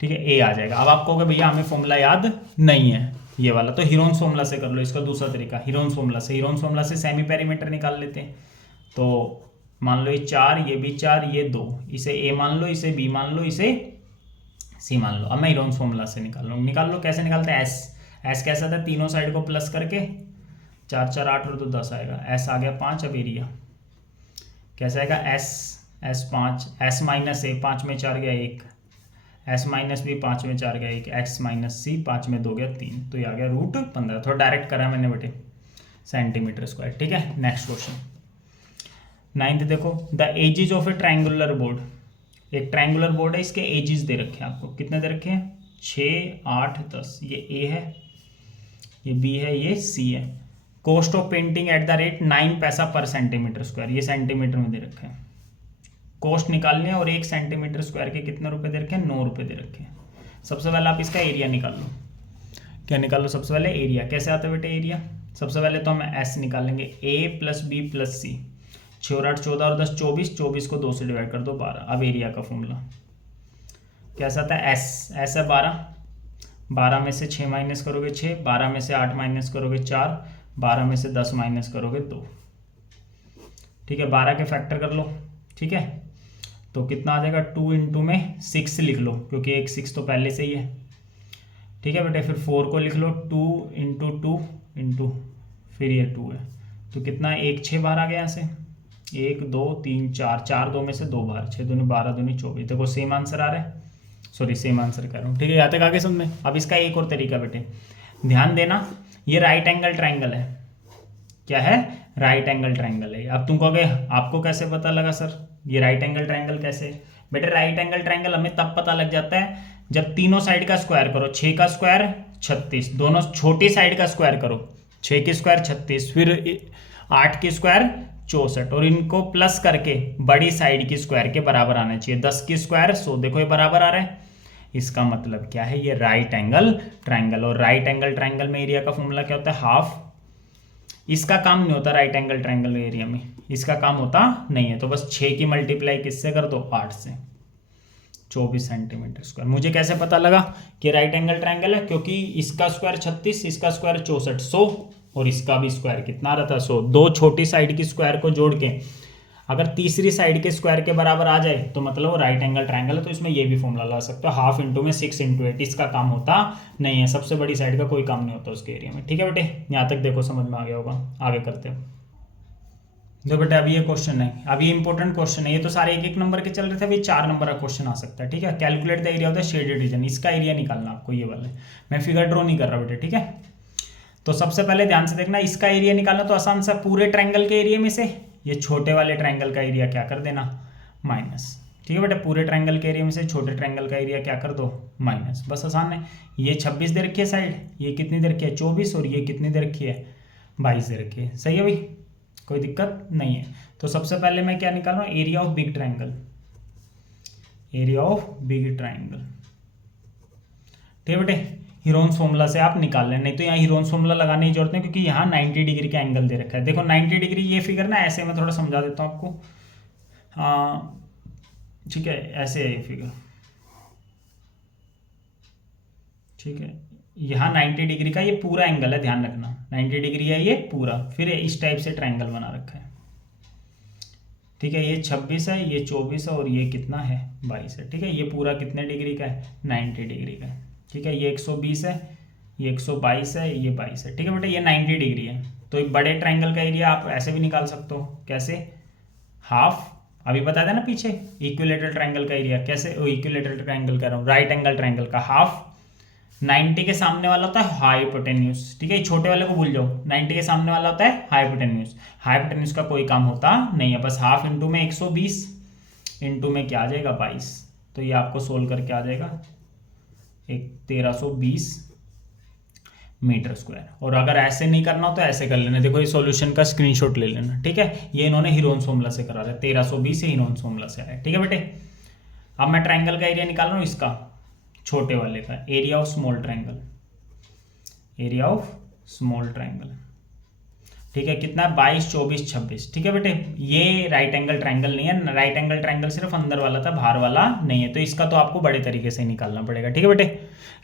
ठीक है, ए आ जाएगा। अब आपको कहोगे भैया हमें फॉर्मूला याद नहीं है ये वाला, तो हीरोन्स फॉर्मूला से कर लो। इसका दूसरा तरीका हीरोन्स फॉर्मूला से सेमी पेरीमीटर निकाल लेते हैं। तो मान लो ये 4, ये भी 4, ये 2, इसे ए मान लो, इसे बी मान लो, इसे सी मान लो। अब मैं हीरोन्स फॉर्मूला से निकाल लो। कैसे निकालते हैं, एस कैसा था, तीनों साइड को प्लस करके 4 4 8 और 2 10 आएगा। एस आ गया 5। अब एरिया कैसे आएगा, एस 5, एस माइनस ए, 5 में 4 गया 1, एस माइनस बी, 5 में 4 गया 1, एक्स माइनस सी, 5 में 2 गया 3, तो ये आ गया √15। थोड़ा डायरेक्ट करा मैंने बेटे, सेंटीमीटर स्क्वायर। ठीक है, नेक्स्ट क्वेश्चन 9th देखो, the edges of A triangular board. एक ट्रायंगुलर बोर्ड है, इसके एजिज दे रखे हैं आपको। कितने दे रखे हैं, 6 8 10। ये ए है, ये बी है, ये सी है। Cost of painting at the rate 9 पैसा पर सेंटीमीटर स्क्वायर, ये सेंटीमीटर में दे रखे हैं। कॉस्ट निकालनी है, और 1 सेंटीमीटर स्क्वायर के कितने रुपए दे रखे हैं, 9 रुपए दे रखे हैं। सबसे पहले आप इसका एरिया निकाल लो। क्या निकाल लो, सबसे पहले एरिया। कैसे आता है बेटे एरिया, सबसे पहले तो हम एस निकालेंगे, a + b + c। 6 और 8 14 और 10 24, 24 को 2 से डिवाइड कर दो 12। अब एरिया का फॉर्मूला कैसा आता है, एस है 12, 12 में से 6 माइनस करोगे 6, 12 में से 8 माइनस करोगे 4, 12 में से 10 माइनस करोगे 2। ठीक है, 12 के फैक्टर कर लो। ठीक है, तो कितना आ जाएगा, 2 इंटू में 6 लिख लो क्योंकि एक 6 तो पहले से ही है। ठीक है बेटे, फिर 4 को लिख लो, 2 इंटू 2 इंटू फिर ये 2 है, तो कितना 1 6 बार आ गया यहाँ से, 1 2 3 4, 4 2 में से 2 बार, 6 दूनी 12 दूनी 24। देखो सेम आंसर आ रहा है, सॉरी सेम आंसर कह रहा हूँ। ठीक है, यहाँ तक आगे समझ में। अब इसका एक और तरीका बेटे, ध्यान देना, ये राइट एंगल ट्राइंगल है। क्या है, राइट एंगल ट्राइंगल है। अब तुम कहोगे आपको कैसे पता लगा सर ये राइट एंगल ट्राइंगल कैसे? बेटे राइट एंगल ट्राइंगल हमें तब पता लग जाता है जब तीनों साइड का स्क्वायर करो, 6 का स्क्वायर 36, दोनों छोटी साइड का स्क्वायर करो, 6 की स्क्वायर 36, फिर 8 की स्क्वायर 64, और इनको प्लस करके बड़ी साइड की स्क्वायर के बराबर आना चाहिए, 10 की स्क्वायर 100। देखो ये बराबर आ रहा है, इसका मतलब क्या है, ये राइट एंगल ट्राइंगल। और राइट एंगल ट्राइंगल में एरिया का फॉर्मूला क्या होता है, हाफ। इसका काम नहीं होता राइट एंगल ट्राइंगल एरिया में, इसका काम होता नहीं है। तो बस 6 की मल्टीप्लाई किससे कर दो, 8 से, 24 सेंटीमीटर स्क्वायर। मुझे कैसे पता लगा कि राइट एंगल ट्राइंगल है, क्योंकि इसका स्क्वायर 36, इसका स्क्वायर 64, 100, और इसका भी स्क्वायर कितना आ रहा था, 100। दो छोटी साइड की स्क्वायर को जोड़ के अगर तीसरी साइड के स्क्वायर के बराबर आ जाए तो मतलब वो राइट एंगल ट्राइंगल है। तो इसमें ये भी फॉर्मूला ला सकते हो, हाफ इंटू में 6 इंटू 8, इसका काम होता नहीं है, सबसे बड़ी साइड का कोई काम नहीं होता उसके एरिया में। ठीक है बेटे, यहाँ तक देखो समझ में आ गया होगा, आगे करते हैं। जो बेटा अभी ये क्वेश्चन है, अभी ये इंपॉर्टेंट क्वेश्चन है, ये तो सारे 1-1 नंबर के चल रहे थे, अभी 4 नंबर का क्वेश्चन आ सकता है। ठीक है, calculate the area of the shaded region, इसका एरिया निकालना आपको, ये वाले मैं फिगर ड्रॉ नहीं कर रहा बेटे। ठीक है, तो सबसे पहले ध्यान से देखना, इसका एरिया निकालना तो आसान सा, पूरे ट्रायंगल के एरिया में से ये छोटे वाले ट्रायंगल का एरिया क्या कर देना, माइनस। ठीक है बेटा, पूरे ट्रायंगल के एरिया में से छोटे ट्रायंगल का एरिया क्या कर दो, माइनस। बस आसान है। ये 26 दे रखी है साइड, ये कितनी दे रखी है, 24, और ये कितनी दे रखी है, 22 दे रखी है। सही है भाई, कोई दिक्कत नहीं है। तो सबसे पहले मैं क्या निकाल रहा हूँ, area of big triangle, area of big triangle. ठीक है बेटे, हीरोन्स फॉर्मूला से आप निकाल लें, नहीं तो यहाँ हीरोन्स फॉर्मूला लगाने की जरूरत नहीं, क्योंकि यहाँ 90 डिग्री का एंगल दे रखा है। देखो 90 डिग्री ये फिगर ना, ऐसे मैं थोड़ा समझा देता हूँ आपको। ठीक है, ऐसे है ये फिगर। ठीक है, यहाँ 90 डिग्री का ये पूरा एंगल है, ध्यान रखना 90 डिग्री है ये पूरा, फिर इस टाइप से ट्रायंगल बना रखा है। ठीक है, ये 26 है, ये 24 है, और ये कितना है, 22 है। ठीक है, ये पूरा कितने डिग्री का है, 90 डिग्री का है। ठीक है, ये 120 है, ये 122 है, ये 22 है। ठीक है बेटा, ये 90 डिग्री है। तो एक बड़े ट्रायंगल का एरिया आप ऐसे भी निकाल सकते हो, कैसे, हाफ। अभी बता देना पीछे, इक्विलेटरल ट्रायंगल का एरिया कैसे, इक्विलेटरल ट्रायंगल कह रहा हूँ, राइट एंगल ट्रायंगल का हाफ 90 के सामने वाला होता है हाइपोटेन्यूज। ठीक है, छोटे वाले को भूल जाओ, 90 के सामने वाला होता है हाइपोटेन्यूज। हाइपोटेन्यूज का कोई काम होता नहीं है, बस हाफ इंटू में 120 इंटू में क्या आ जाएगा, 22। तो ये आपको सोल्व करके आ जाएगा 1320 मीटर स्क्वायर। और अगर ऐसे नहीं करना हो तो ऐसे कर लेना, देखो ये सॉल्यूशन का स्क्रीनशॉट ले लेना। ठीक है, ये इन्होंने हीरोन्स फॉर्मूला से करा रहा है, 1320 हीरोन्स फॉर्मूला से आया है। ठीक है बेटे, अब मैं ट्रायंगल का एरिया निकाल रहा हूँ, इसका छोटे वाले का, area of small triangle, area of small triangle. ठीक है, कितना है, 22 24 26। ठीक है बेटे, ये राइट एंगल ट्रायंगल नहीं है, राइट एंगल ट्रायंगल सिर्फ अंदर वाला था, बाहर वाला नहीं है, तो इसका तो आपको बड़े तरीके से निकालना पड़ेगा। ठीक है बेटे,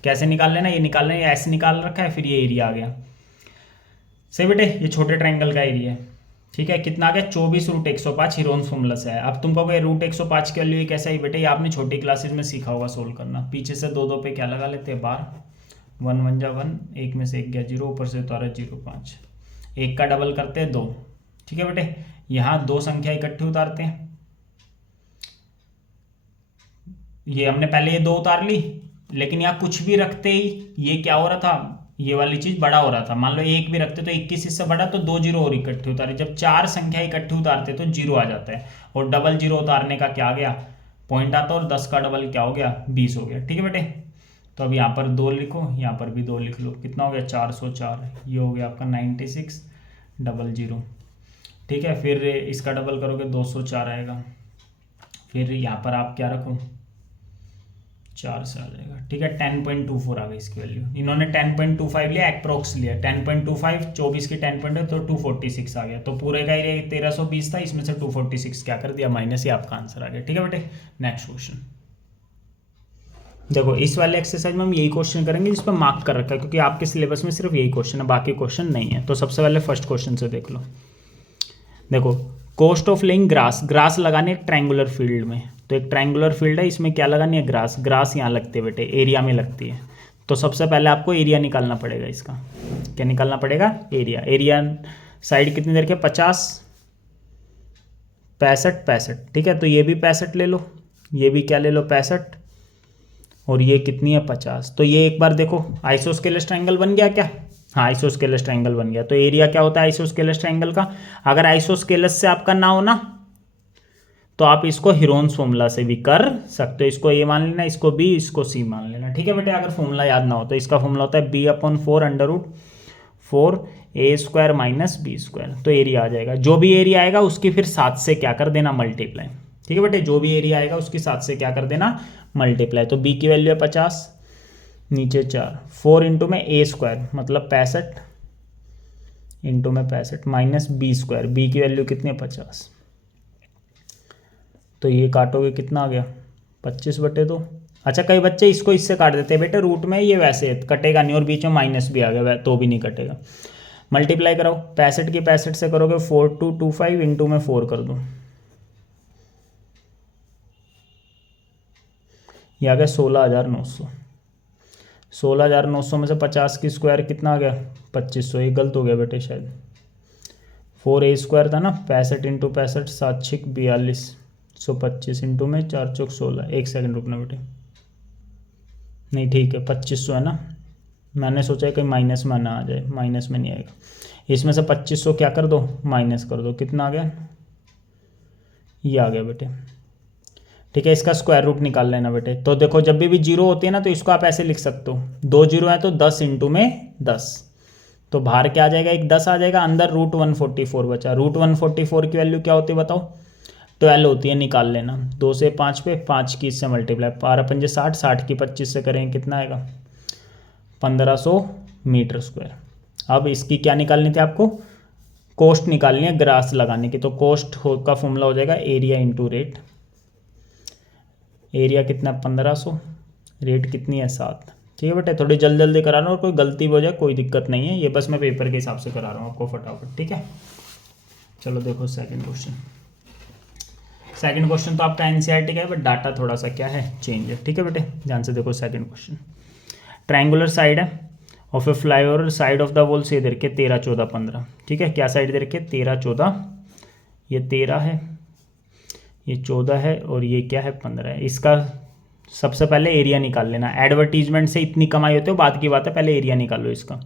कैसे निकाल लेना, ये निकाल लेना, ऐसे निकाल रखा है, फिर ये एरिया आ गया। सही बेटे, ये छोटे ट्रायंगल का एरिया है। ठीक है, कितना आ गया, 24√105 हीरोन्स फॉर्मूला से है। अब तुम कहोगे √105 के लिए कैसा ही, बेटे ये आपने छोटी क्लासेज में सीखा होगा सोल्व करना। पीछे से 2 पे क्या लगा लेते हैं, बार, 1 1 जा 1, एक में से 1 गया 0, ऊपर से उतारा 0.5, एक का डबल करते हैं 2। ठीक है बेटे, यहाँ 2 संख्या इकट्ठी उतारते हैं, ये हमने पहले ये 2 उतार ली, लेकिन यहाँ कुछ भी रखते ही ये क्या हो रहा था, ये वाली चीज बड़ा हो रहा था। मान लो 1 भी रखते तो 21 इससे बड़ा, तो 2 जीरो और इकट्ठे उतारे। जब 4 संख्या इकट्ठी उतारते तो 0 आ जाता है, और डबल 0 उतारने का क्या आ गया, पॉइंट आता, और 10 का डबल क्या हो गया, 20 हो गया। ठीक है बेटे, तो अब यहाँ पर 2 लिखो, यहाँ पर भी 2 लिख लो, कितना हो गया, 404, ये हो गया आपका 96 00। ठीक है, फिर इसका डबल करोगे 204 आएगा, फिर यहाँ पर आप क्या रखो, 4 से आ जाएगा। ठीक है, 10.24 आ गई इसकी वैल्यू। इन्होंने 10.25 लिया, अप्रोक्स लिया 10.25, 24 की 10.2 तो 246 आ गया। तो पूरे का एरिया 1320 था, इसमें से 246 क्या कर दिया, माइनस, ही आपका आंसर आ गया। ठीक है बेटे, नेक्स्ट क्वेश्चन। देखो इस वाले एक्सरसाइज में हम यही क्वेश्चन करेंगे जिस पर मार्क कर रखा है, क्योंकि आपके सिलेबस में सिर्फ यही क्वेश्चन है, बाकी क्वेश्चन नहीं है। तो सबसे पहले फर्स्ट क्वेश्चन से देख लो। देखो cost of laying grass, grass लगानी है एक ट्रायंगुलर फील्ड में। तो एक ट्रायंगुलर फील्ड है, इसमें क्या लगानी है, ग्रास। ग्रास यहाँ लगती है बेटे, एरिया में लगती है। तो सबसे पहले आपको एरिया निकालना पड़ेगा इसका। क्या निकालना पड़ेगा, एरिया। एरिया साइड कितनी देर के, 50, 65, 65, ठीक है। तो ये भी 65 ले लो, ये भी क्या ले लो, 65, और ये कितनी है, 50। तो ये एक बार देखो आइसोस्केलस ट्रायंगल बन गया क्या, हाँ आइसोस्केलस ट्रायंगल बन गया। तो एरिया क्या होता है आइसोस्केलस ट्रायंगल का, अगर आइसोस्केलस से आपका ना हो ना तो आप इसको हीरोन्स फॉर्मूला से भी कर सकते हो। इसको ए मान लेना, इसको बी, इसको सी मान लेना, ठीक है बेटे। अगर फॉर्मूला याद ना हो तो इसका फॉर्मूला होता है b/4 माइनस बी स्क्वायर। तो एरिया आ जाएगा, जो भी एरिया आएगा उसकी फिर 7 से क्या कर देना, मल्टीप्लाई, ठीक है बेटे। जो भी एरिया आएगा उसकी 7 से क्या कर देना, मल्टीप्लाई। तो बी की वैल्यू है 50, नीचे 4, 4 इंटू में ए स्क्वायर मतलब 65 इंटू में 65 माइनस बी स्क्वायर, बी की वैल्यू कितनी है, 50। तो ये काटोगे कितना आ गया, 25/2। अच्छा कई बच्चे इसको इससे काट देते हैं बेटे, रूट में ये वैसे कटेगा नहीं, और बीच में माइनस भी आ गया तो भी नहीं कटेगा। मल्टीप्लाई कराओ, 65 की 65 से करोगे 4225 इंटू में 4 कर दो, ये आ गया 16,900। 16,900 में से 50 की स्क्वायर कितना आ गया, 2500। ये गलत हो गया बेटे शायद, 4a² था ना, 65 इंटू 65, 7 6 42, 125 इंटू में 4 चौक 16। एक सेकंड रुकना बेटे, नहीं ठीक है 2500 है ना, मैंने सोचा कहीं माइनस में ना आ जाए, माइनस में नहीं आएगा। इसमें से 2500 क्या कर दो, माइनस कर दो, कितना आ गया, ये आ गया बेटे, ठीक है। इसका स्क्वायर रूट निकाल लेना बेटे। तो देखो जब भी जीरो होती है ना तो इसको आप ऐसे लिख सकते हो, 2 जीरो है तो 10 इंटू में 10, तो बाहर क्या आ जाएगा, एक 10 आ जाएगा, अंदर √144 बचा। √144 की वैल्यू क्या होती है बताओ, 12 होती है, निकाल लेना। 2 से 5 पे, 5 की इससे मल्टीप्लाई, 12 पंजे 60, 60 की 25 से करेंगे कितना आएगा, 1500 मीटर स्क्वायर। अब इसकी क्या निकालनी थी आपको, कॉस्ट निकालनी है ग्रास लगाने की। तो कॉस्ट का फॉर्मूला हो जाएगा एरिया इंटू रेट। एरिया कितना, 1500, रेट कितनी है 7, ठीक है बेटे। थोड़ी जल्दी जल्दी करा रहा हूँ, और कोई गलती भी हो जाए कोई दिक्कत नहीं है, ये बस मैं पेपर के हिसाब से करा रहा हूँ आपको फटाफट, ठीक है। चलो देखो सेकंड क्वेश्चन। सेकंड क्वेश्चन तो आपका एनसीईआरटी का है, बट डाटा थोड़ा सा क्या है, चेंज है, ठीक है बेटे। ध्यान से देखो सेकंड क्वेश्चन। ट्रायंगुलर साइड है of A flyover, side of the wall से दे रखे 13 14 15, ठीक है। क्या साइड दे रखे, 13 14, ये 13 है, ये 14 है, और ये क्या है, 15 है। इसका सबसे पहले एरिया निकाल लेना। एडवर्टीजमेंट से इतनी कमाई होती है बात की बात है, पहले एरिया निकालो इसका।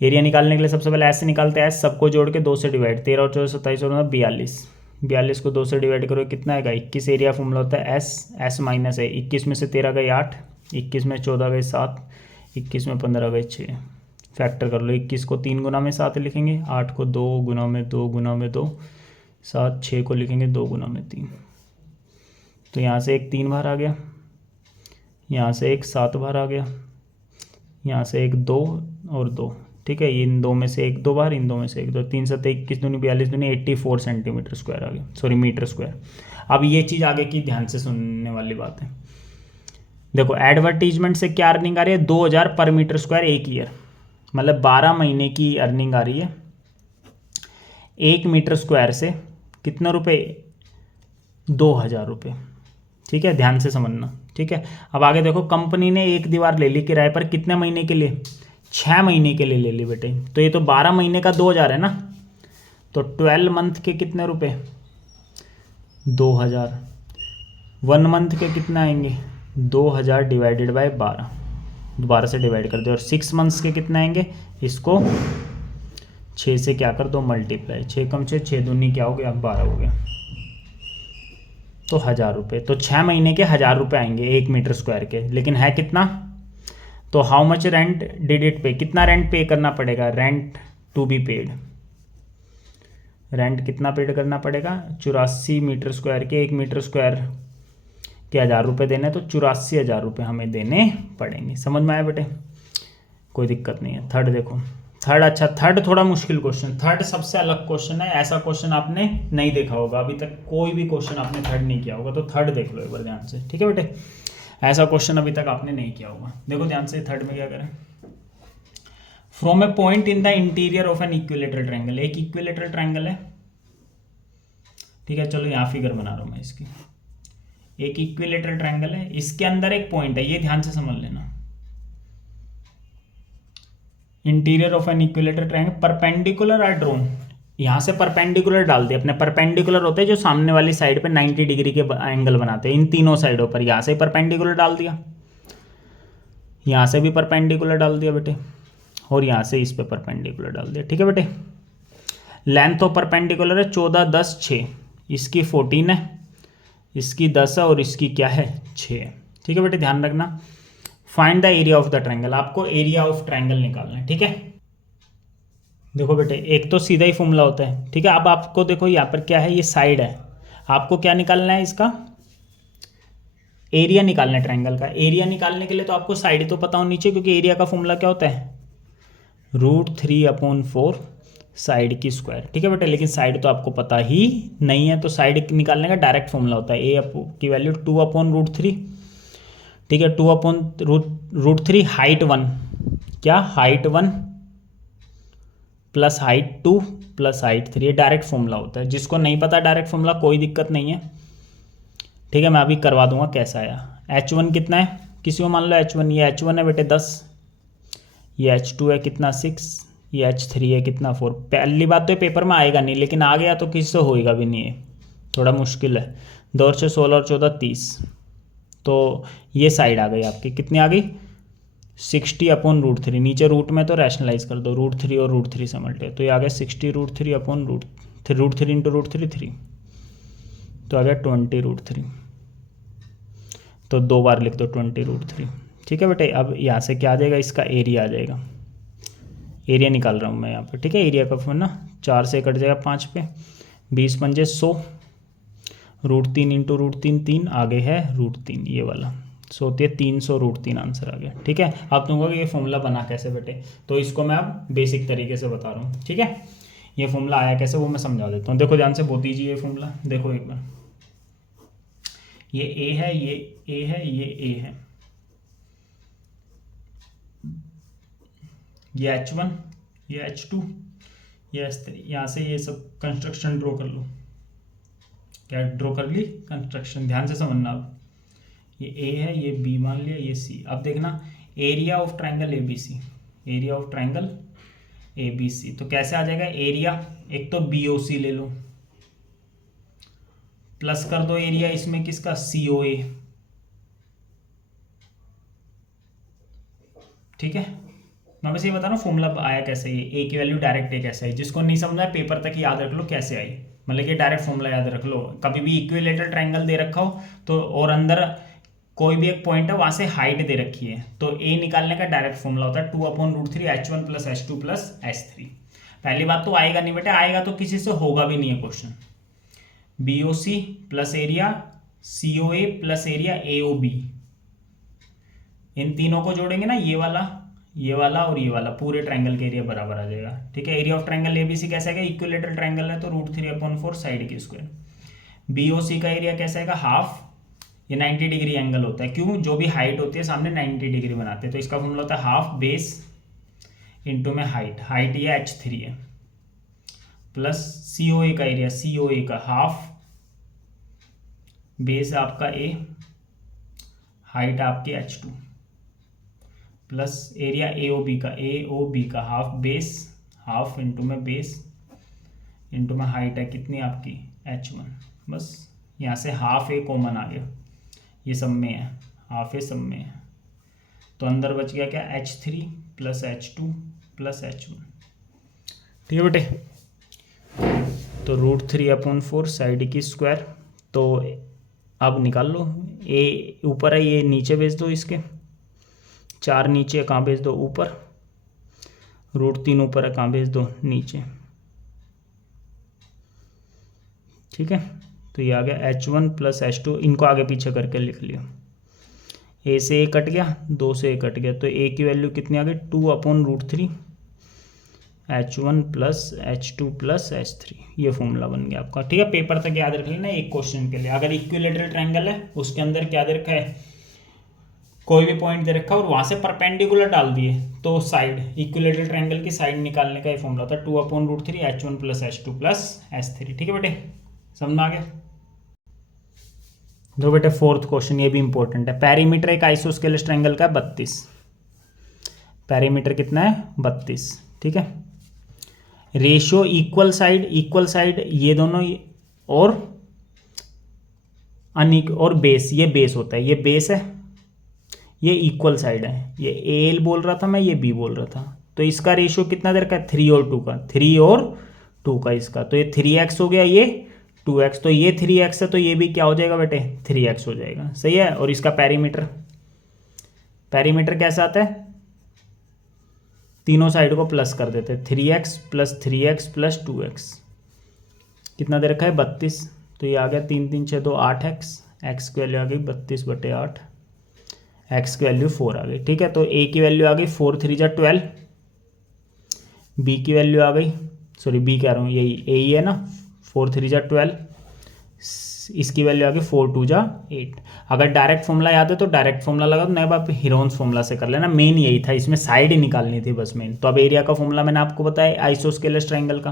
एरिया निकालने के लिए सबसे पहले ऐसे निकालते हैं, सबको जोड़ के 2 से डिवाइड, 13 और 14 27 और 42, 42 को 2 से डिवाइड करो कितना आएगा, 21। एरिया फॉर्मूला होता है एस माइनस है, 21 में से 13 गए 8, 21 में 14 गए 7, 21 में 15 गए 6। फैक्टर कर लो, 21 को 3 गुना में 7 लिखेंगे, 8 को 2 गुना में 2 गुना में 2, 7, 6 को लिखेंगे 2 गुना में 3। तो यहाँ से एक 3 बार आ गया, यहाँ से एक 7 बार आ गया, यहाँ से एक 2 और 2, ठीक है। इन 2 में से एक 2 बार, इन 2 में से एक 2, 3 7 21 दूनी 42 दूनी 84 सेंटीमीटर स्क्वायर आ गया, सॉरी मीटर स्क्वायर। अब ये चीज़ आगे की ध्यान से सुनने वाली बात है। देखो एडवर्टीजमेंट से क्या अर्निंग आ रही है, 2000 पर मीटर स्क्वायर एक ईयर, मतलब 12 महीने की अर्निंग आ रही है। 1 मीटर स्क्वायर से कितना रुपये, 2000 रुपये, ठीक है। ध्यान से समझना, ठीक है। अब आगे देखो, कंपनी ने एक दीवार ले ली किराए पर, कितने महीने के लिए, 6 महीने के लिए ले ली बेटे। तो ये तो 12 महीने का 2000 है ना, तो 12 मंथ के कितने रुपए, 2000। 1 मंथ के कितना आएंगे, 2000 डिवाइडेड बाय 12, 12 से डिवाइड कर दो। और 6 मंथ्स के कितने आएंगे, इसको 6 से क्या कर दो, मल्टीप्लाई, 6 कम 6, 6 दूनी क्या हो गया, 12 हो गया, तो 1000 रुपये। तो 6 महीने के 1000 रुपये आएंगे 1 मीटर स्क्वायर के, लेकिन है कितना, तो how much rent did it pay, कितना रेंट पे करना पड़ेगा, rent to be paid, rent कितना पेड करना पड़ेगा, 84 मीटर स्क्वायर के, 1 मीटर स्क्वायर के 1000 रुपये देने, तो 84,000 रुपये हमें देने पड़ेंगे। समझ में आया बेटे, कोई दिक्कत नहीं है। थर्ड देखो, थर्ड, अच्छा थर्ड थोड़ा मुश्किल क्वेश्चन, थर्ड सबसे अलग क्वेश्चन है, ऐसा क्वेश्चन आपने नहीं देखा होगा अभी तक, कोई भी क्वेश्चन आपने थर्ड नहीं किया होगा, तो थर्ड देख लो एक बार ध्यान से, ठीक है बेटे, ऐसा क्वेश्चन अभी तक आपने नहीं किया होगा। देखो ध्यान से थर्ड में क्या करें, from A point in the interior of an equilateral triangle, एक इक्विलेटरल ट्रायंगल है, ठीक है, चलो यहाँ फिगर बना रहा हूँ मैं इसकी, एक इक्विलेटरल ट्रायंगल है, इसके अंदर एक पॉइंट है, ये ध्यान से समझ लेना, interior of an equilateral triangle, perpendicular are drawn, यहाँ से परपेंडिकुलर डाल दिया अपने, परपेंडिकुलर होते हैं जो सामने वाली साइड पे 90 डिग्री के एंगल बनाते हैं, इन तीनों साइडों पर, यहाँ से परपेंडिकुलर डाल दिया, यहाँ से भी परपेंडिकुलर डाल दिया बेटे, और यहाँ से इस पे परपेंडिकुलर डाल दिया, ठीक है बेटे। लेंथ ऑफ परपेंडिकुलर है 14, 10, 6, इसकी 14 है, इसकी 10 है, और इसकी क्या है 6 है, ठीक है बेटे, ध्यान रखना। Find the area of the triangle, आपको एरिया ऑफ ट्रायंगल निकालना है, ठीक है। देखो बेटे एक तो सीधा ही फॉर्मूला होता है, ठीक है, अब आपको देखो यहाँ पर क्या है, ये साइड है, आपको क्या निकालना है, इसका एरिया निकालना है ट्रायंगल का। एरिया निकालने के लिए तो आपको साइड तो पता होनी चाहिए, क्योंकि एरिया का फॉर्मूला क्या होता है, √3/4 साइड की स्क्वायर, ठीक है बेटे, लेकिन साइड तो आपको पता ही नहीं है, तो साइड निकालने का डायरेक्ट फॉर्मूला होता है ए की वैल्यू 2/√3, ठीक है, 2/√3, हाइट 1, क्या height 1 plus height 2 plus height 3, ये डायरेक्ट फॉर्मूला होता है, जिसको नहीं पता डायरेक्ट फॉर्मूला कोई दिक्कत नहीं है, ठीक है, मैं अभी करवा दूंगा कैसा आया। H1 कितना है, किसी को मान लो H1, ये H1 है बेटे 10, ये H2 है कितना 6, ये H3 है कितना 4। पहली बात तो पेपर में आएगा नहीं, लेकिन आ गया तो किसी से होएगा भी नहीं, है थोड़ा मुश्किल है। 2 और 6 16 और 14 30, तो ये साइड आ गई आपकी, कितनी आ गई 60/√3, नीचे रूट में तो रैशनलाइज कर दो, √3 और √3 से मल्टे, तो ये आ गया 60√3/√3, √3 इंटू √3 3, तो आ गया 20√3, तो 2 बार लिख दो 20√3, ठीक है बेटे। अब यहाँ से क्या आ जाएगा, इसका एरिया आ जाएगा, एरिया निकाल रहा हूँ मैं यहाँ पे, ठीक है, एरिया का फिर ना 4 से कट जाएगा 5 पे, 20 पंजे 100, √3 इंटू √3 3, आगे है √3 ये वाला, सो होती है 300√3, आंसर आ गया, ठीक है। आप तुमको ये फॉर्मूला बना कैसे बेटे, तो इसको मैं अब बेसिक तरीके से बता रहा हूँ, ठीक है, ये फॉर्मूला आया कैसे वो मैं समझा देता हूँ। देखो ध्यान से बहुत ईजी है फॉर्मूला, देखो एक बार, ये ए है, ये ए है, ये ए है, ये H1, ये H2, ये H3, यहाँ से ये सब कंस्ट्रक्शन ड्रॉ कर लो, क्या ड्रॉ कर ली, कंस्ट्रक्शन, ध्यान से समझना। अब ये ए है, ये बी मान लिया, ये सी, अब देखना area of triangle ABC, area of triangle ABC, तो कैसे आ जाएगा एरिया, एक तो BOC ले लो, प्लस कर दो एरिया इसमें किसका COA, ठीक है। मैं बस ये बता रहा हूँ फॉर्मूला आया कैसे, ये ए की वैल्यू डायरेक्ट ए कैसे आई, जिसको नहीं समझना है पेपर तक याद रख लो कैसे आई, मतलब कि डायरेक्ट फॉर्मूला याद रख लो। कभी भी इक्विलेटरल ट्रायंगल दे रखा हो तो, और अंदर कोई भी एक पॉइंट है वहां से हाइट दे रखी है, तो ए निकालने का डायरेक्ट फॉर्मूला होता है 2/√3 H1 plus H2 plus H3। पहली बात तो आएगा नहीं बेटा, आएगा तो किसी से होगा भी नहीं है question, BOC plus area COA plus area AOB, इन तीनों को जोड़ेंगे ना, ये वाला और ये वाला, पूरे ट्रायंगल के एरिया बराबर आ जाएगा, ठीक है। एरिया ऑफ ट्रायंगल ABC कैसा है, इक्विलेटरल ट्रायंगल है तो √3/4 साइड की स्क्वायर। BOC का एरिया कैसा है, हाफ, ये 90 डिग्री एंगल होता है, क्यों, जो भी हाइट होती है सामने 90 डिग्री बनाते हैं, तो इसका फॉर्मूला होता है हाफ बेस इंटू में हाइट, हाइट ये H3 है, प्लस COA का एरिया, COA का हाफ, बेस आपका A, हाइट आपकी H2, प्लस एरिया AOB का हाफ बेस, हाफ इंटू में बेस इंटू में हाइट है कितनी आपकी H1, बस यहाँ से हाफ ए कॉमन आ गया, ये सब में है, हाफ ए सब में है, तो अंदर बच गया क्या H3 plus H2 plus H1, ठीक है बेटे। तो √3/4 साइड की स्क्वायर, तो अब निकाल लो, ए ऊपर है, ये नीचे भेज दो, इसके 4 नीचे कहाँ भेज दो, ऊपर, √3 ऊपर है, कहाँ भेज दो, नीचे, ठीक है। तो ये आ गया H1 प्लस H2, इनको आगे पीछे करके लिख लियो, ए से ए कट गया, 2 से ए कट गया, तो ए की वैल्यू कितनी आ गई 2/√3 H1 plus H2 plus H3, ये फॉर्मूला बन गया आपका। ठीक है, पेपर तक याद रख लेना एक क्वेश्चन के लिए। अगर इक्विलेटरल ट्रायंगल है उसके अंदर क्या दे रखा है, कोई भी पॉइंट दे रखा है और वहां से परपेंडिकुलर डाल दिए तो साइड, इक्विलेटरल ट्रायंगल की साइड निकालने का ये फॉर्मूला था 2/√3 H1 plus H2 plus H3। ठीक है बेटे, समझ में आ गया। दो बेटे फोर्थ क्वेश्चन, ये भी इंपॉर्टेंट है। पेरीमीटर एक आइसोस्केलेस ट्रायंगल का 32, पेरीमीटर कितना है 32। ठीक है, रेशियो इक्वल साइड ये दोनों और और बेस, ये बेस होता है, ये बेस है, ये इक्वल साइड है, ये एल बोल रहा था मैं, ये बी बोल रहा था। तो इसका रेशियो कितना देर का है 3 और 2 का, 3 और 2 का इसका, तो ये 3x हो गया, ये 2x, तो ये 3x है तो ये भी क्या हो जाएगा बेटे 3x हो जाएगा। सही है। और इसका पेरीमीटर कैसा आता है, तीनों साइड को प्लस कर देते हैं, 3x plus 3x plus 2x, कितना दे रखा है 32, तो ये आ गया 3 3 6 2 8x, x की वैल्यू आ गई 32/8, x की वैल्यू 4 आ गई। ठीक है, तो a की वैल्यू आ गई 4 3 जा 12, b की वैल्यू आ गई, सॉरी b कह रहा हूँ, यही a ही है ना, 4 3 जा 12, इसकी वैल्यू आ गई 4 2 जा 8। अगर डायरेक्ट फॉर्मूला याद है तो डायरेक्ट फॉर्मूला लगा, तो नहीं आप हीरोन्स फॉर्मूला से कर लेना, मेन यही था, इसमें साइड ही निकालनी थी बस मेन। तो अब एरिया का फॉर्मूला मैंने आपको बताया आइसोस्केलेस ट्रायंगल का,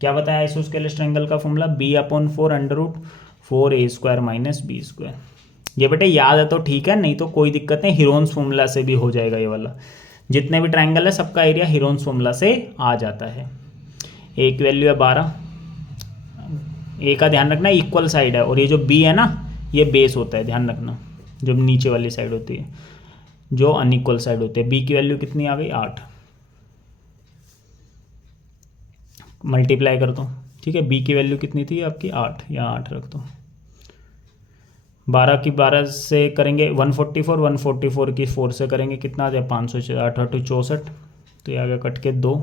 क्या बताया आइसोस्केलेस ट्रायंगल का फॉर्मूला, b/4 - b²। ये बेटे याद है तो ठीक है, नहीं तो कोई दिक्कत नहीं, हीरोन्स फॉर्मूला से भी हो जाएगा ये वाला। जितने भी ट्रायंगल है सबका एरिया हीरोन्स फॉर्मूला से आ जाता है। ए की वैल्यू है 12, ए का ध्यान रखना इक्वल साइड है, और ये जो बी है ना ये बेस होता है, ध्यान रखना, जो नीचे वाली साइड होती है, जो अनइक्वल साइड होती है। बी की वैल्यू कितनी आ गई 8, मल्टीप्लाई कर दो। ठीक है, बी की वैल्यू कितनी थी आपकी 8, यहाँ 8 रख दो। 12 की 12 से करेंगे 144, 144 की 4 से करेंगे कितना आ जाए 500, 8 8 64, तो ये आ गया कट के 2,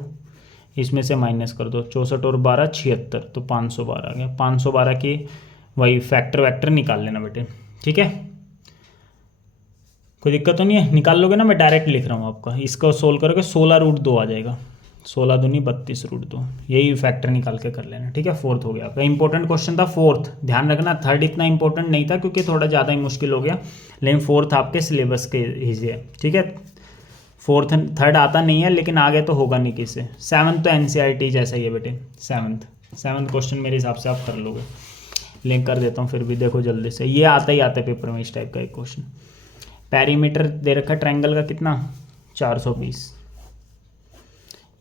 इसमें से माइनस कर दो, 64 और 12 76, तो 512 आ गया। 512 की वही फैक्टर वैक्टर निकाल लेना बेटे। ठीक है, कोई दिक्कत तो नहीं है, निकाल लोगे ना, मैं डायरेक्ट लिख रहा हूँ आपका, इसको सोल्व करोगे 16√2 आ जाएगा, 16 दूनी 32√2, यही फैक्टर निकाल के कर लेना। ठीक है, फोर्थ हो गया आपका। इंपॉर्टेंट क्वेश्चन था फोर्थ, ध्यान रखना, थर्ड इतना इंपॉर्टेंट नहीं था क्योंकि थोड़ा ज़्यादा ही मुश्किल हो गया, लेकिन फोर्थ आपके सिलेबस के हिस्से है। ठीक है, थर्ड आता नहीं है लेकिन आगे तो होगा नहीं किसी। सेवन्थ तो एनसीईआरटी जैसा ही है बेटे, सेवन्थ क्वेश्चन मेरे हिसाब से आप कर लोगे, लिंक कर देता हूँ फिर भी, देखो जल्दी से, ये आता ही आता है पेपर में इस टाइप का एक क्वेश्चन। पेरीमीटर दे रखा ट्रायंगल का कितना 420,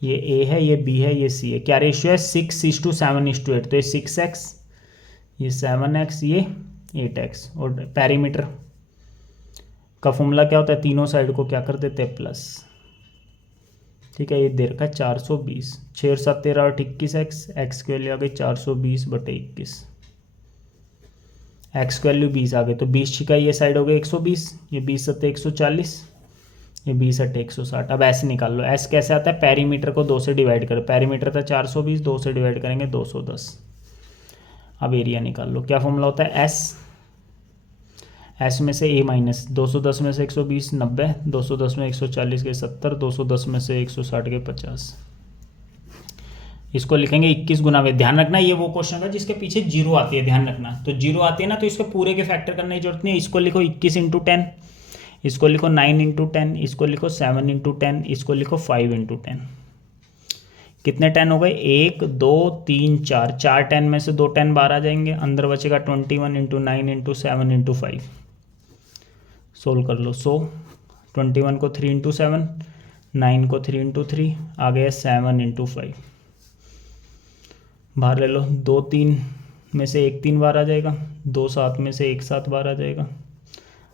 ये ए है, ये बी है, ये सी है, क्या रेशियो है 6:7:8, तो ये 6x, ये 7x, ये 8x, और पेरीमीटर का फॉर्मूला क्या होता है, तीनों साइड को क्या कर देते हैं प्लस। ठीक है, ये दे रखा है 420, 6 7 13 और 21x, x की वैल्यू आ गई 420/21, x की वैल्यू 20 आ गई, तो 20 छिका ये साइड हो गई 120, ये 20 7 140, ये 20 8 160। अब ऐसे निकाल लो, एस कैसे आता है, पेरीमीटर को 2 से डिवाइड करो, पेरीमीटर था 420, 2 से डिवाइड करेंगे 210। अब एरिया निकाल लो, क्या फॉर्मूला होता है एस में से ए माइनस 210 में से 120 90, 210 में 140 के 70, 210 में से 160 के 50, इसको लिखेंगे 21 गुना में। ध्यान रखना ये वो क्वेश्चन का जिसके पीछे जीरो आती है, ध्यान रखना, तो जीरो आती है ना तो इसको पूरे के फैक्टर करने की जरूरत नहीं है, इसको लिखो 21 × 10, इसको लिखो 9 × 10, इसको लिखो 7 × 10, इसको लिखो 5 × 10। कितने 10 हो गए 1 2 3 4, 4 10 में से 2 10 बाहर आ जाएंगे, अंदर बचेगा 21 × 9 × 7 × 5। सोल्व कर लो, 21 को 3 × 7, 9 को 3 × 3, आ गया 7 × 5। बाहर ले लो, 2 3 में से 1 3 बार आ जाएगा, 2 7 में से 1 7 बार आ जाएगा,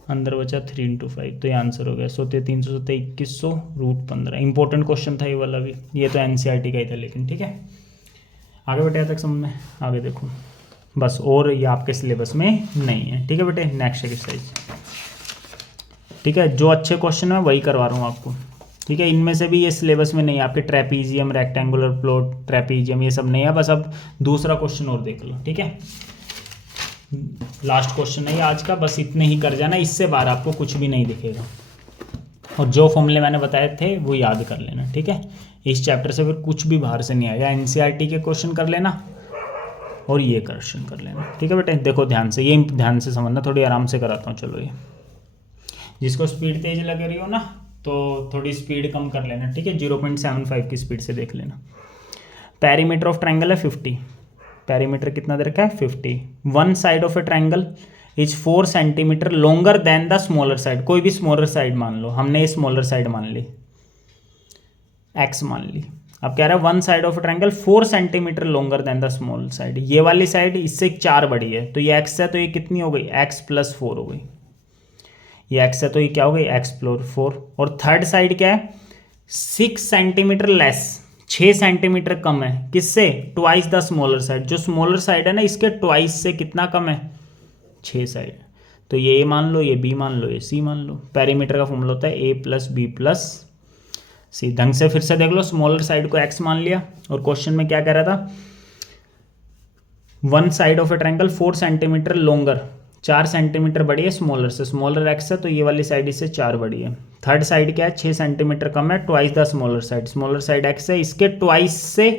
अंदर बचा 3 × 5, तो ये आंसर हो गया 300 2100 √15। इंपॉर्टेंट क्वेश्चन था ये वाला भी, ये तो एनसीईआरटी का ही था लेकिन। ठीक है, आगे बेटे तक समझ में, आगे देखो बस, और ये आपके सिलेबस में नहीं है। ठीक है बेटे, नेक्स्ट एक्सरसाइज। ठीक है, जो अच्छे क्वेश्चन है वही करवा रहा हूँ आपको। ठीक है, इनमें से भी ये सिलेबस में नहीं है आपके, ट्रेपीजियम, रेक्टेंगुलर प्लॉट, ट्रेपीजियम, ये सब नहीं है, बस अब दूसरा क्वेश्चन और देख लो। ठीक है, लास्ट क्वेश्चन है आज का, बस इतने ही कर जाना, इससे बाहर आपको कुछ भी नहीं दिखेगा, और जो फॉर्मूले मैंने बताए थे वो याद कर लेना। ठीक है, इस चैप्टर से फिर कुछ भी बाहर से नहीं आएगा। एनसीईआरटी के क्वेश्चन कर लेना और ये क्वेश्चन कर लेना, ठीक है बेटे। देखो ध्यान से, ये ध्यान से समझना, थोड़ी आराम से कराता हूँ। चलो, ये जिसको स्पीड तेज लग रही हो ना तो थोड़ी स्पीड कम कर लेना, ठीक है। 0.75 की स्पीड से देख लेना। पेरीमीटर ऑफ ट्रायंगल है 50। पेरीमीटर कितना दे रखा है 50। One side of A triangle is 4 centimetre longer than the smaller side. कोई भी स्मॉलर साइड मान लो, हमने ये स्मॉलर साइड मान ली, एक्स मान ली। अब कह रहा है one side of triangle 4 centimetre longer than the small side. ये वाली साइड इससे 4 बड़ी है, तो ये एक्स है तो ये कितनी हो गई, x+4 हो गई। ये एक्स है तो ये क्या हो गई, x+4। और थर्ड साइड क्या है, 6 सेंटीमीटर लेस, 6 सेंटीमीटर कम है किससे, ट्वाइस द स्मॉलर साइड। जो स्मॉलर साइड है ना इसके ट्वाइस से कितना कम है, 6 साइड। तो ये A मान लो, ये B मान लो, ये C मान लो। पेरीमीटर का फॉर्मूला होता है A+B+C। ढंग से फिर से देख लो, स्मॉलर साइड को x मान लिया और क्वेश्चन में क्या कह रहा था, one side of A triangle 4 centimetre longer, 4 centimetre बड़ी है स्मॉलर से। स्मॉलर x है तो ये वाली साइड इससे 4 बड़ी है। थर्ड साइड क्या है, 6 सेंटीमीटर कम है, twice the smaller side. Smaller side x है, इसके ट्वाइस से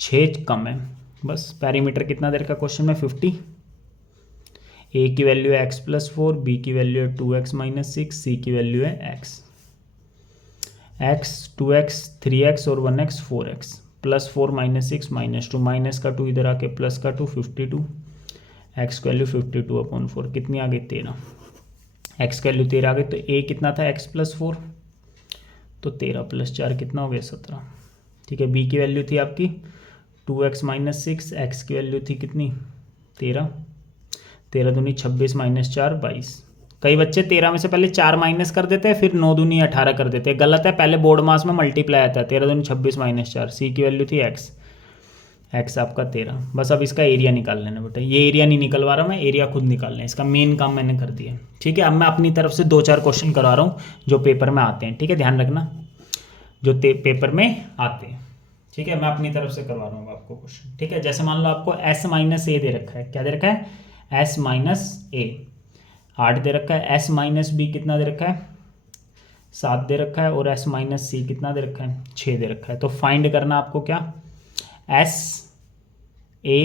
6 कम है। बस पेरीमीटर कितना देर का क्वेश्चन में 50। A की वैल्यू है x+4, B की वैल्यू है 2x - 6, C की वैल्यू है x, 2x 3x और 1x 4x, +4 - 6 -2, माइनस का 2 इधर आके प्लस का 2, 52। x की वैल्यू 52/4 कितनी आ गई, 13। x की वैल्यू 13 आ गई तो A कितना था, x+4, तो 13 + 4 कितना हो गया, 17। ठीक है, B की वैल्यू थी आपकी 2x - 6, x की वैल्यू थी कितनी, 13। 13 दूनी 26 - 4 22। कई बच्चे 13 में से पहले 4 माइनस कर देते हैं, फिर 9 दूनी 18 कर देते हैं। गलत है, पहले बोर्ड मास में मल्टीप्लाई आता है। 13 दूनी 26 - 4। सी की वैल्यू थी x आपका 13। बस अब इसका एरिया निकाल लेना बेटा। ये एरिया नहीं निकलवा रहा मैं, एरिया खुद निकाल लें। इसका मेन काम मैंने कर दिया, ठीक है। अब मैं अपनी तरफ से 2-4 क्वेश्चन करवा रहा हूँ जो पेपर में आते हैं, ठीक है। ध्यान रखना, जो पेपर में आते हैं, ठीक है। मैं अपनी तरफ से करवा रहा हूँ आपको क्वेश्चन, ठीक है। जैसे मान लो आपको S - A दे रखा है। क्या दे रखा है, S - A 8 दे रखा है। S - B कितना दे रखा है, 7 दे रखा है। और S - C कितना दे रखा है, 6 दे रखा है। तो फाइंड करना आपको क्या, S A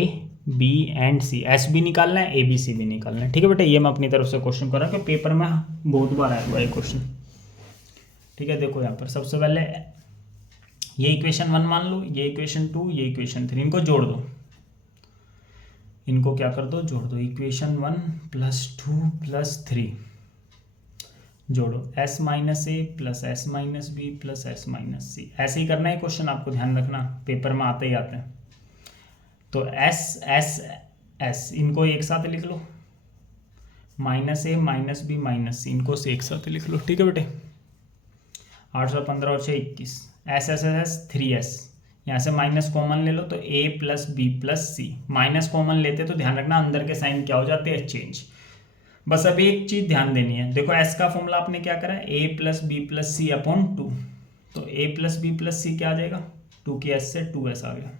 B and C। S भी निकालना है, A B C भी निकालना है, ठीक है बेटा। ये मैं अपनी तरफ से क्वेश्चन कर रहा हूँ कि पेपर में बहुत बार आया हुआ है क्वेश्चन, ठीक है। देखो यहाँ पर सबसे पहले ये इक्वेशन 1 मान लो, ये इक्वेशन 2, ये इक्वेशन 3, इनको जोड़ दो। इनको क्या कर दो, जोड़ दो। इक्वेशन 1 + 2 + 3 जोड़ो, S - A + S - B + S - C। ऐसे ही करना है क्वेश्चन, आपको ध्यान रखना, पेपर में आते ही आते हैं। तो S S S इनको एक साथ लिख लो, -A - B - C इनको से एक साथ लिख लो, ठीक है बेटे। 815 और 6 21। S 3S, यहाँ से माइनस कॉमन ले लो तो A + B + C। Minus common लेते तो ध्यान रखना अंदर के साइन क्या हो जाते हैं, चेंज। बस अब एक चीज ध्यान देनी है, देखो S का फॉर्मूला आपने क्या करा है, A + B + C/2। तो A + B + C क्या आ जाएगा, 2 की S से 2S आ गया।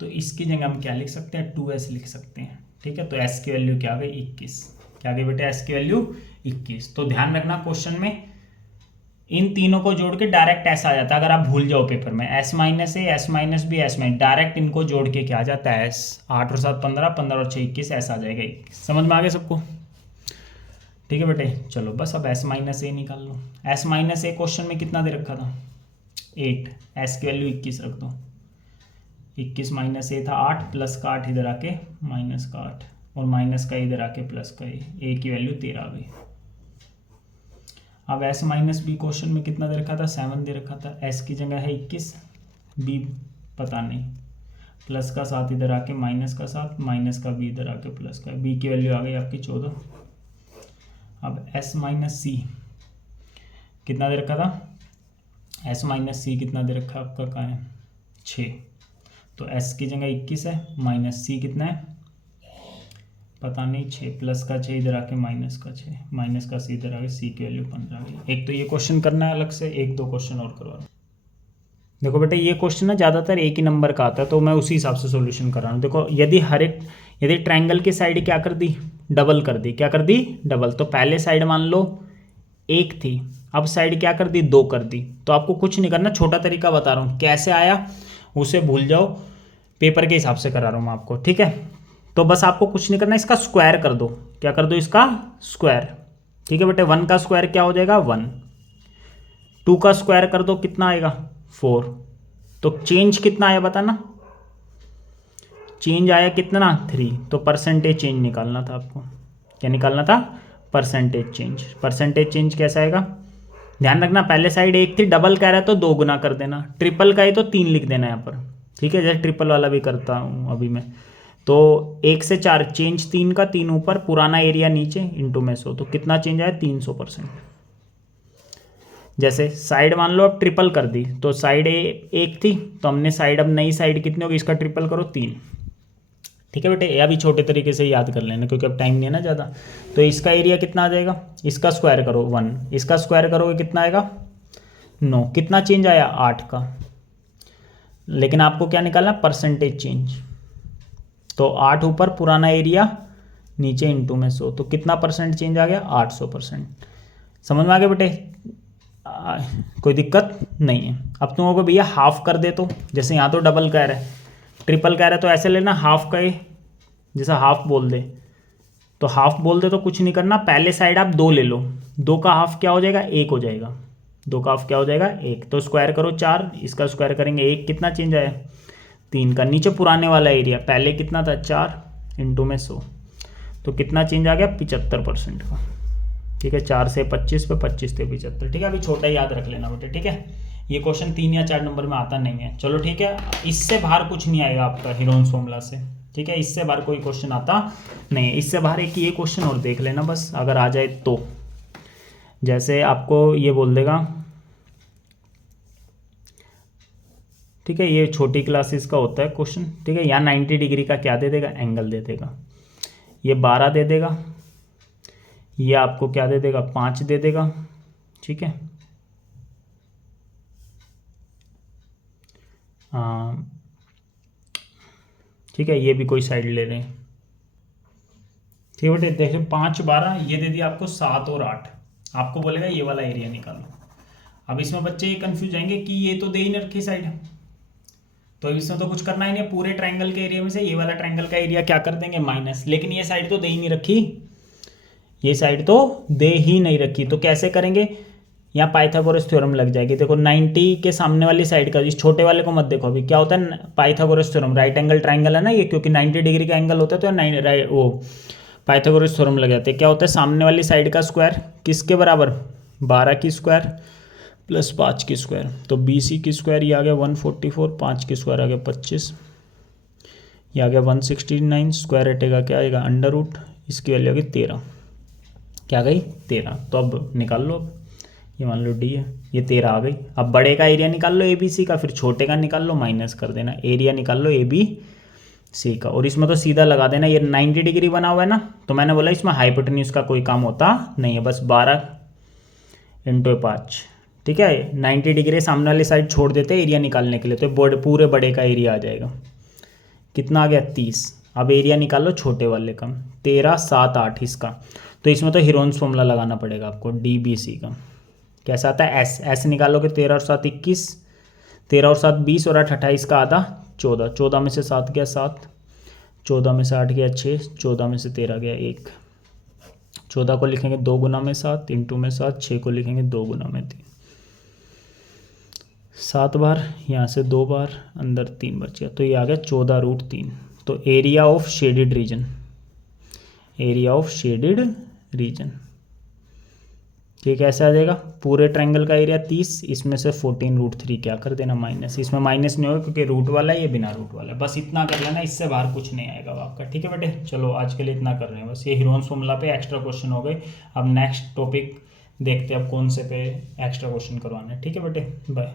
तो इसकी जगह हम क्या लिख सकते हैं, 2S लिख सकते हैं, ठीक है। तो S की वैल्यू क्या आ गई, 21। क्या आ गई बेटे, S की वैल्यू 21। तो ध्यान रखना क्वेश्चन में इन तीनों को जोड़ के डायरेक्ट ऐसा आ जाता है, अगर आप भूल जाओ पेपर में, S - A S - B S direct इनको जोड़ के क्या आ जाता है, S। 8 और 7 15, 15 और 6 21, ऐसा आ जाएगा 21। समझ में आ गया सबको, ठीक है बेटे। चलो बस अब S - A निकाल लो। S - A क्वेश्चन में कितना दे रखा था, 8। S की वैल्यू 21 रख दो। 21 - A था 8, प्लस का 8 इधर आके माइनस का 8, और माइनस का इधर आके प्लस का A की वैल्यू 13 आ गई। अब S - B क्वेश्चन में कितना दे रखा था, 7 दे रखा था। S की जगह है 21, B पता नहीं, प्लस का 7 इधर आके माइनस का 7, माइनस का B इधर आके प्लस का। B की वैल्यू आ गई आपकी 14। अब S - C कितना दे रखा था, S - C कितना दे रखा आपका, कहाँ है, 6। तो S की जगह 21 है, माइनस C कितना है पता नहीं, 6, प्लस का 6 इधर आके माइनस का 6, माइनस का C इधर आके C की वैल्यू 15 आ गई। एक तो ये क्वेश्चन करना है अलग से, 1-2 क्वेश्चन और करवा। देखो बेटे ये क्वेश्चन ना ज़्यादातर एक ही नंबर का आता है, तो मैं उसी हिसाब से सॉल्यूशन कर रहा हूँ। देखो यदि ट्रायंगल की साइड क्या कर दी, डबल कर दी। क्या कर दी, डबल। तो पहले साइड मान लो 1 थी, अब साइड क्या कर दी, 2 कर दी। तो आपको कुछ नहीं करना, छोटा तरीका बता रहा हूँ, कैसे आया उसे भूल जाओ, पेपर के हिसाब से करा रहा हूँ मैं आपको, ठीक है। तो बस आपको कुछ नहीं करना, इसका स्क्वायर कर दो। क्या कर दो, इसका स्क्वायर, ठीक है बेटे। 1 का स्क्वायर क्या हो जाएगा, 1। 2 का स्क्वायर कर दो, कितना आएगा, 4। तो चेंज कितना आया बताना, चेंज आया कितना, 3। तो परसेंटेज चेंज निकालना था आपको, क्या निकालना था, परसेंटेज चेंज। परसेंटेज चेंज कैसा आएगा, ध्यान रखना, पहले साइड 1 थी, डबल कह रहा है तो 2 गुना कर देना, ट्रिपल का है तो 3 लिख देना यहाँ पर, ठीक है, जैसे ट्रिपल वाला भी करता हूँ अभी मैं। तो 1 से 4 चेंज, 3 का 3 ऊपर, पुराना एरिया नीचे, इंटू में 100, तो कितना चेंज आया, 300%। जैसे साइड मान लो अब ट्रिपल कर दी, तो साइड 1 थी, तो हमने साइड, अब नई साइड कितनी होगी, इसका ट्रिपल करो, 3, ठीक है बेटे। यह भी छोटे तरीके से याद कर लेना, क्योंकि अब टाइम नहीं है ना ज़्यादा। तो इसका एरिया कितना आ जाएगा, इसका स्क्वायर करो 1, इसका स्क्वायर करोगे कितना आएगा, 9। कितना चेंज आया, 8 का। लेकिन आपको क्या निकालना, परसेंटेज चेंज। तो 8 ऊपर, पुराना एरिया नीचे, इंटू में 100, तो कितना परसेंट चेंज आ गया, 800%। समझ में आ गया बेटे, कोई दिक्कत नहीं है। अब तुम लोगों को भैया हाफ कर दे, तो जैसे यहाँ तो डबल कह रहा है, ट्रिपल कह रहा है, तो ऐसे लेना हाफ का, जैसा हाफ बोल दे, तो हाफ बोल दे तो कुछ नहीं करना, पहले साइड आप 2 ले लो, 2 का हाफ क्या हो जाएगा, 1 हो जाएगा, 2 का हाफ क्या हो जाएगा, 1। तो स्क्वायर करो 4, इसका स्क्वायर करेंगे 1, कितना चेंज आया, 3 का। नीचे पुराने वाला एरिया, पहले कितना था, 4 इंटू में 100, तो कितना चेंज आ गया, 75% का, ठीक है। 4 से 25 पे, 25 से 75, ठीक है। अभी छोटा ही याद रख लेना बेटे, ठीक है। ये क्वेश्चन 3 या 4 नंबर में आता नहीं है, चलो ठीक है। इससे बाहर कुछ नहीं आएगा आपका हीरोन्स फॉर्मूला से, ठीक है। इससे बाहर कोई क्वेश्चन आता नहीं है। इससे बाहर एक ये क्वेश्चन और देख लेना बस, अगर आ जाए तो। जैसे आपको ये बोल देगा, ठीक है, ये छोटी क्लासेस का होता है क्वेश्चन, ठीक है। यहाँ 90 डिग्री का क्या दे देगा, एंगल दे देगा, ये 12 दे देगा, ये आपको क्या दे देगा, 5 दे देगा, ठीक है। ठीक है, ये भी कोई साइड ले रहे हैं, ठीक है बेटे। देखो 5 12 ये दे दिया आपको, 7 और 8, आपको बोलेगा ये वाला एरिया निकालो। अब इसमें बच्चे ये कंफ्यूज जाएंगे कि ये तो दे ही नहीं रखी साइड, तो इसमें तो कुछ करना ही नहीं है, पूरे ट्रायंगल के एरिया में से ये वाला ट्रायंगल का एरिया क्या कर देंगे, माइनस। लेकिन ये साइड तो दे ही नहीं रखी, ये साइड तो दे ही नहीं रखी, तो कैसे करेंगे, यहाँ पाइथागोरस थ्योरम लग जाएगी। देखो 90 के सामने वाली साइड का, इस छोटे वाले को मत देखो अभी, क्या होता है, Pythagoras theorem, right angle triangle है ना ये, क्योंकि 90 डिग्री का एंगल होता है, तो वो पाइथागोरस थ्योरम लग जाते हैं। क्या होता है, सामने वाली साइड का स्क्वायर किसके बराबर, 12 की स्क्वायर प्लस 5 की स्क्वायर, तो BC की स्क्वायर ये आ गया 144, 5 की स्क्वायर आ गया 25, ये आ गया 169, स्क्वायर हटेगा क्या आएगा, अंडर रूट, इसकी वैल्यू आ गई 13, क्या गई 13। तो अब निकाल लो, अब ये मान लो D है, ये 13 आ गई। अब बड़े का एरिया निकाल लो ABC का, फिर छोटे का निकाल लो, माइनस कर देना, एरिया निकाल लो ABC का। और इसमें तो सीधा लगा देना, ये 90 डिग्री बना हुआ है ना, तो मैंने बोला इसमें हाइपोटेन्यूज का कोई काम होता नहीं है, बस 12 इंटू 5, ठीक है। 90 डिग्री सामने वाली साइड छोड़ देते हैं एरिया निकालने के लिए, तो पूरे बड़े का एरिया आ जाएगा, कितना आ गया 30। अब एरिया निकाल लो छोटे वाले का, 13 7 8 इसका, तो इसमें तो हीरोन्स फॉर्मूला लगाना पड़ेगा आपको, DBC का। कैसा आता है, S निकालोगे, 13 और 7 21, 13 और 7 20, और 8 28 का आधा 14, 14 में से 7 गया 7, 14 में से 8 गया 6, 14 में से 13 गया 1, 14 को लिखेंगे 2 गुना में 7 इंटू में 7, 6 को लिखेंगे 2 गुना में 3, 7 बार, यहाँ से 2 बार, अंदर 3 बच गया, तो ये आ गया 14√3। तो area of shaded region, area of shaded region, ठीक है, ऐसे आ जाएगा। पूरे ट्रायंगल का एरिया 30, इसमें से 14√3 क्या कर देना, माइनस। इसमें माइनस नहीं होगा क्योंकि रूट वाला है, ये बिना रूट वाला है, बस इतना कर लेना, इससे बाहर कुछ नहीं आएगा आपका, ठीक है बेटे। चलो आज के लिए इतना कर रहे हैं बस, ये हीरोन्स फॉर्मूला पे एक्स्ट्रा क्वेश्चन हो गए। अब नेक्स्ट टॉपिक देखते हैं अब कौन से पे एक्स्ट्रा क्वेश्चन करवाना है, ठीक है बेटे, बाय।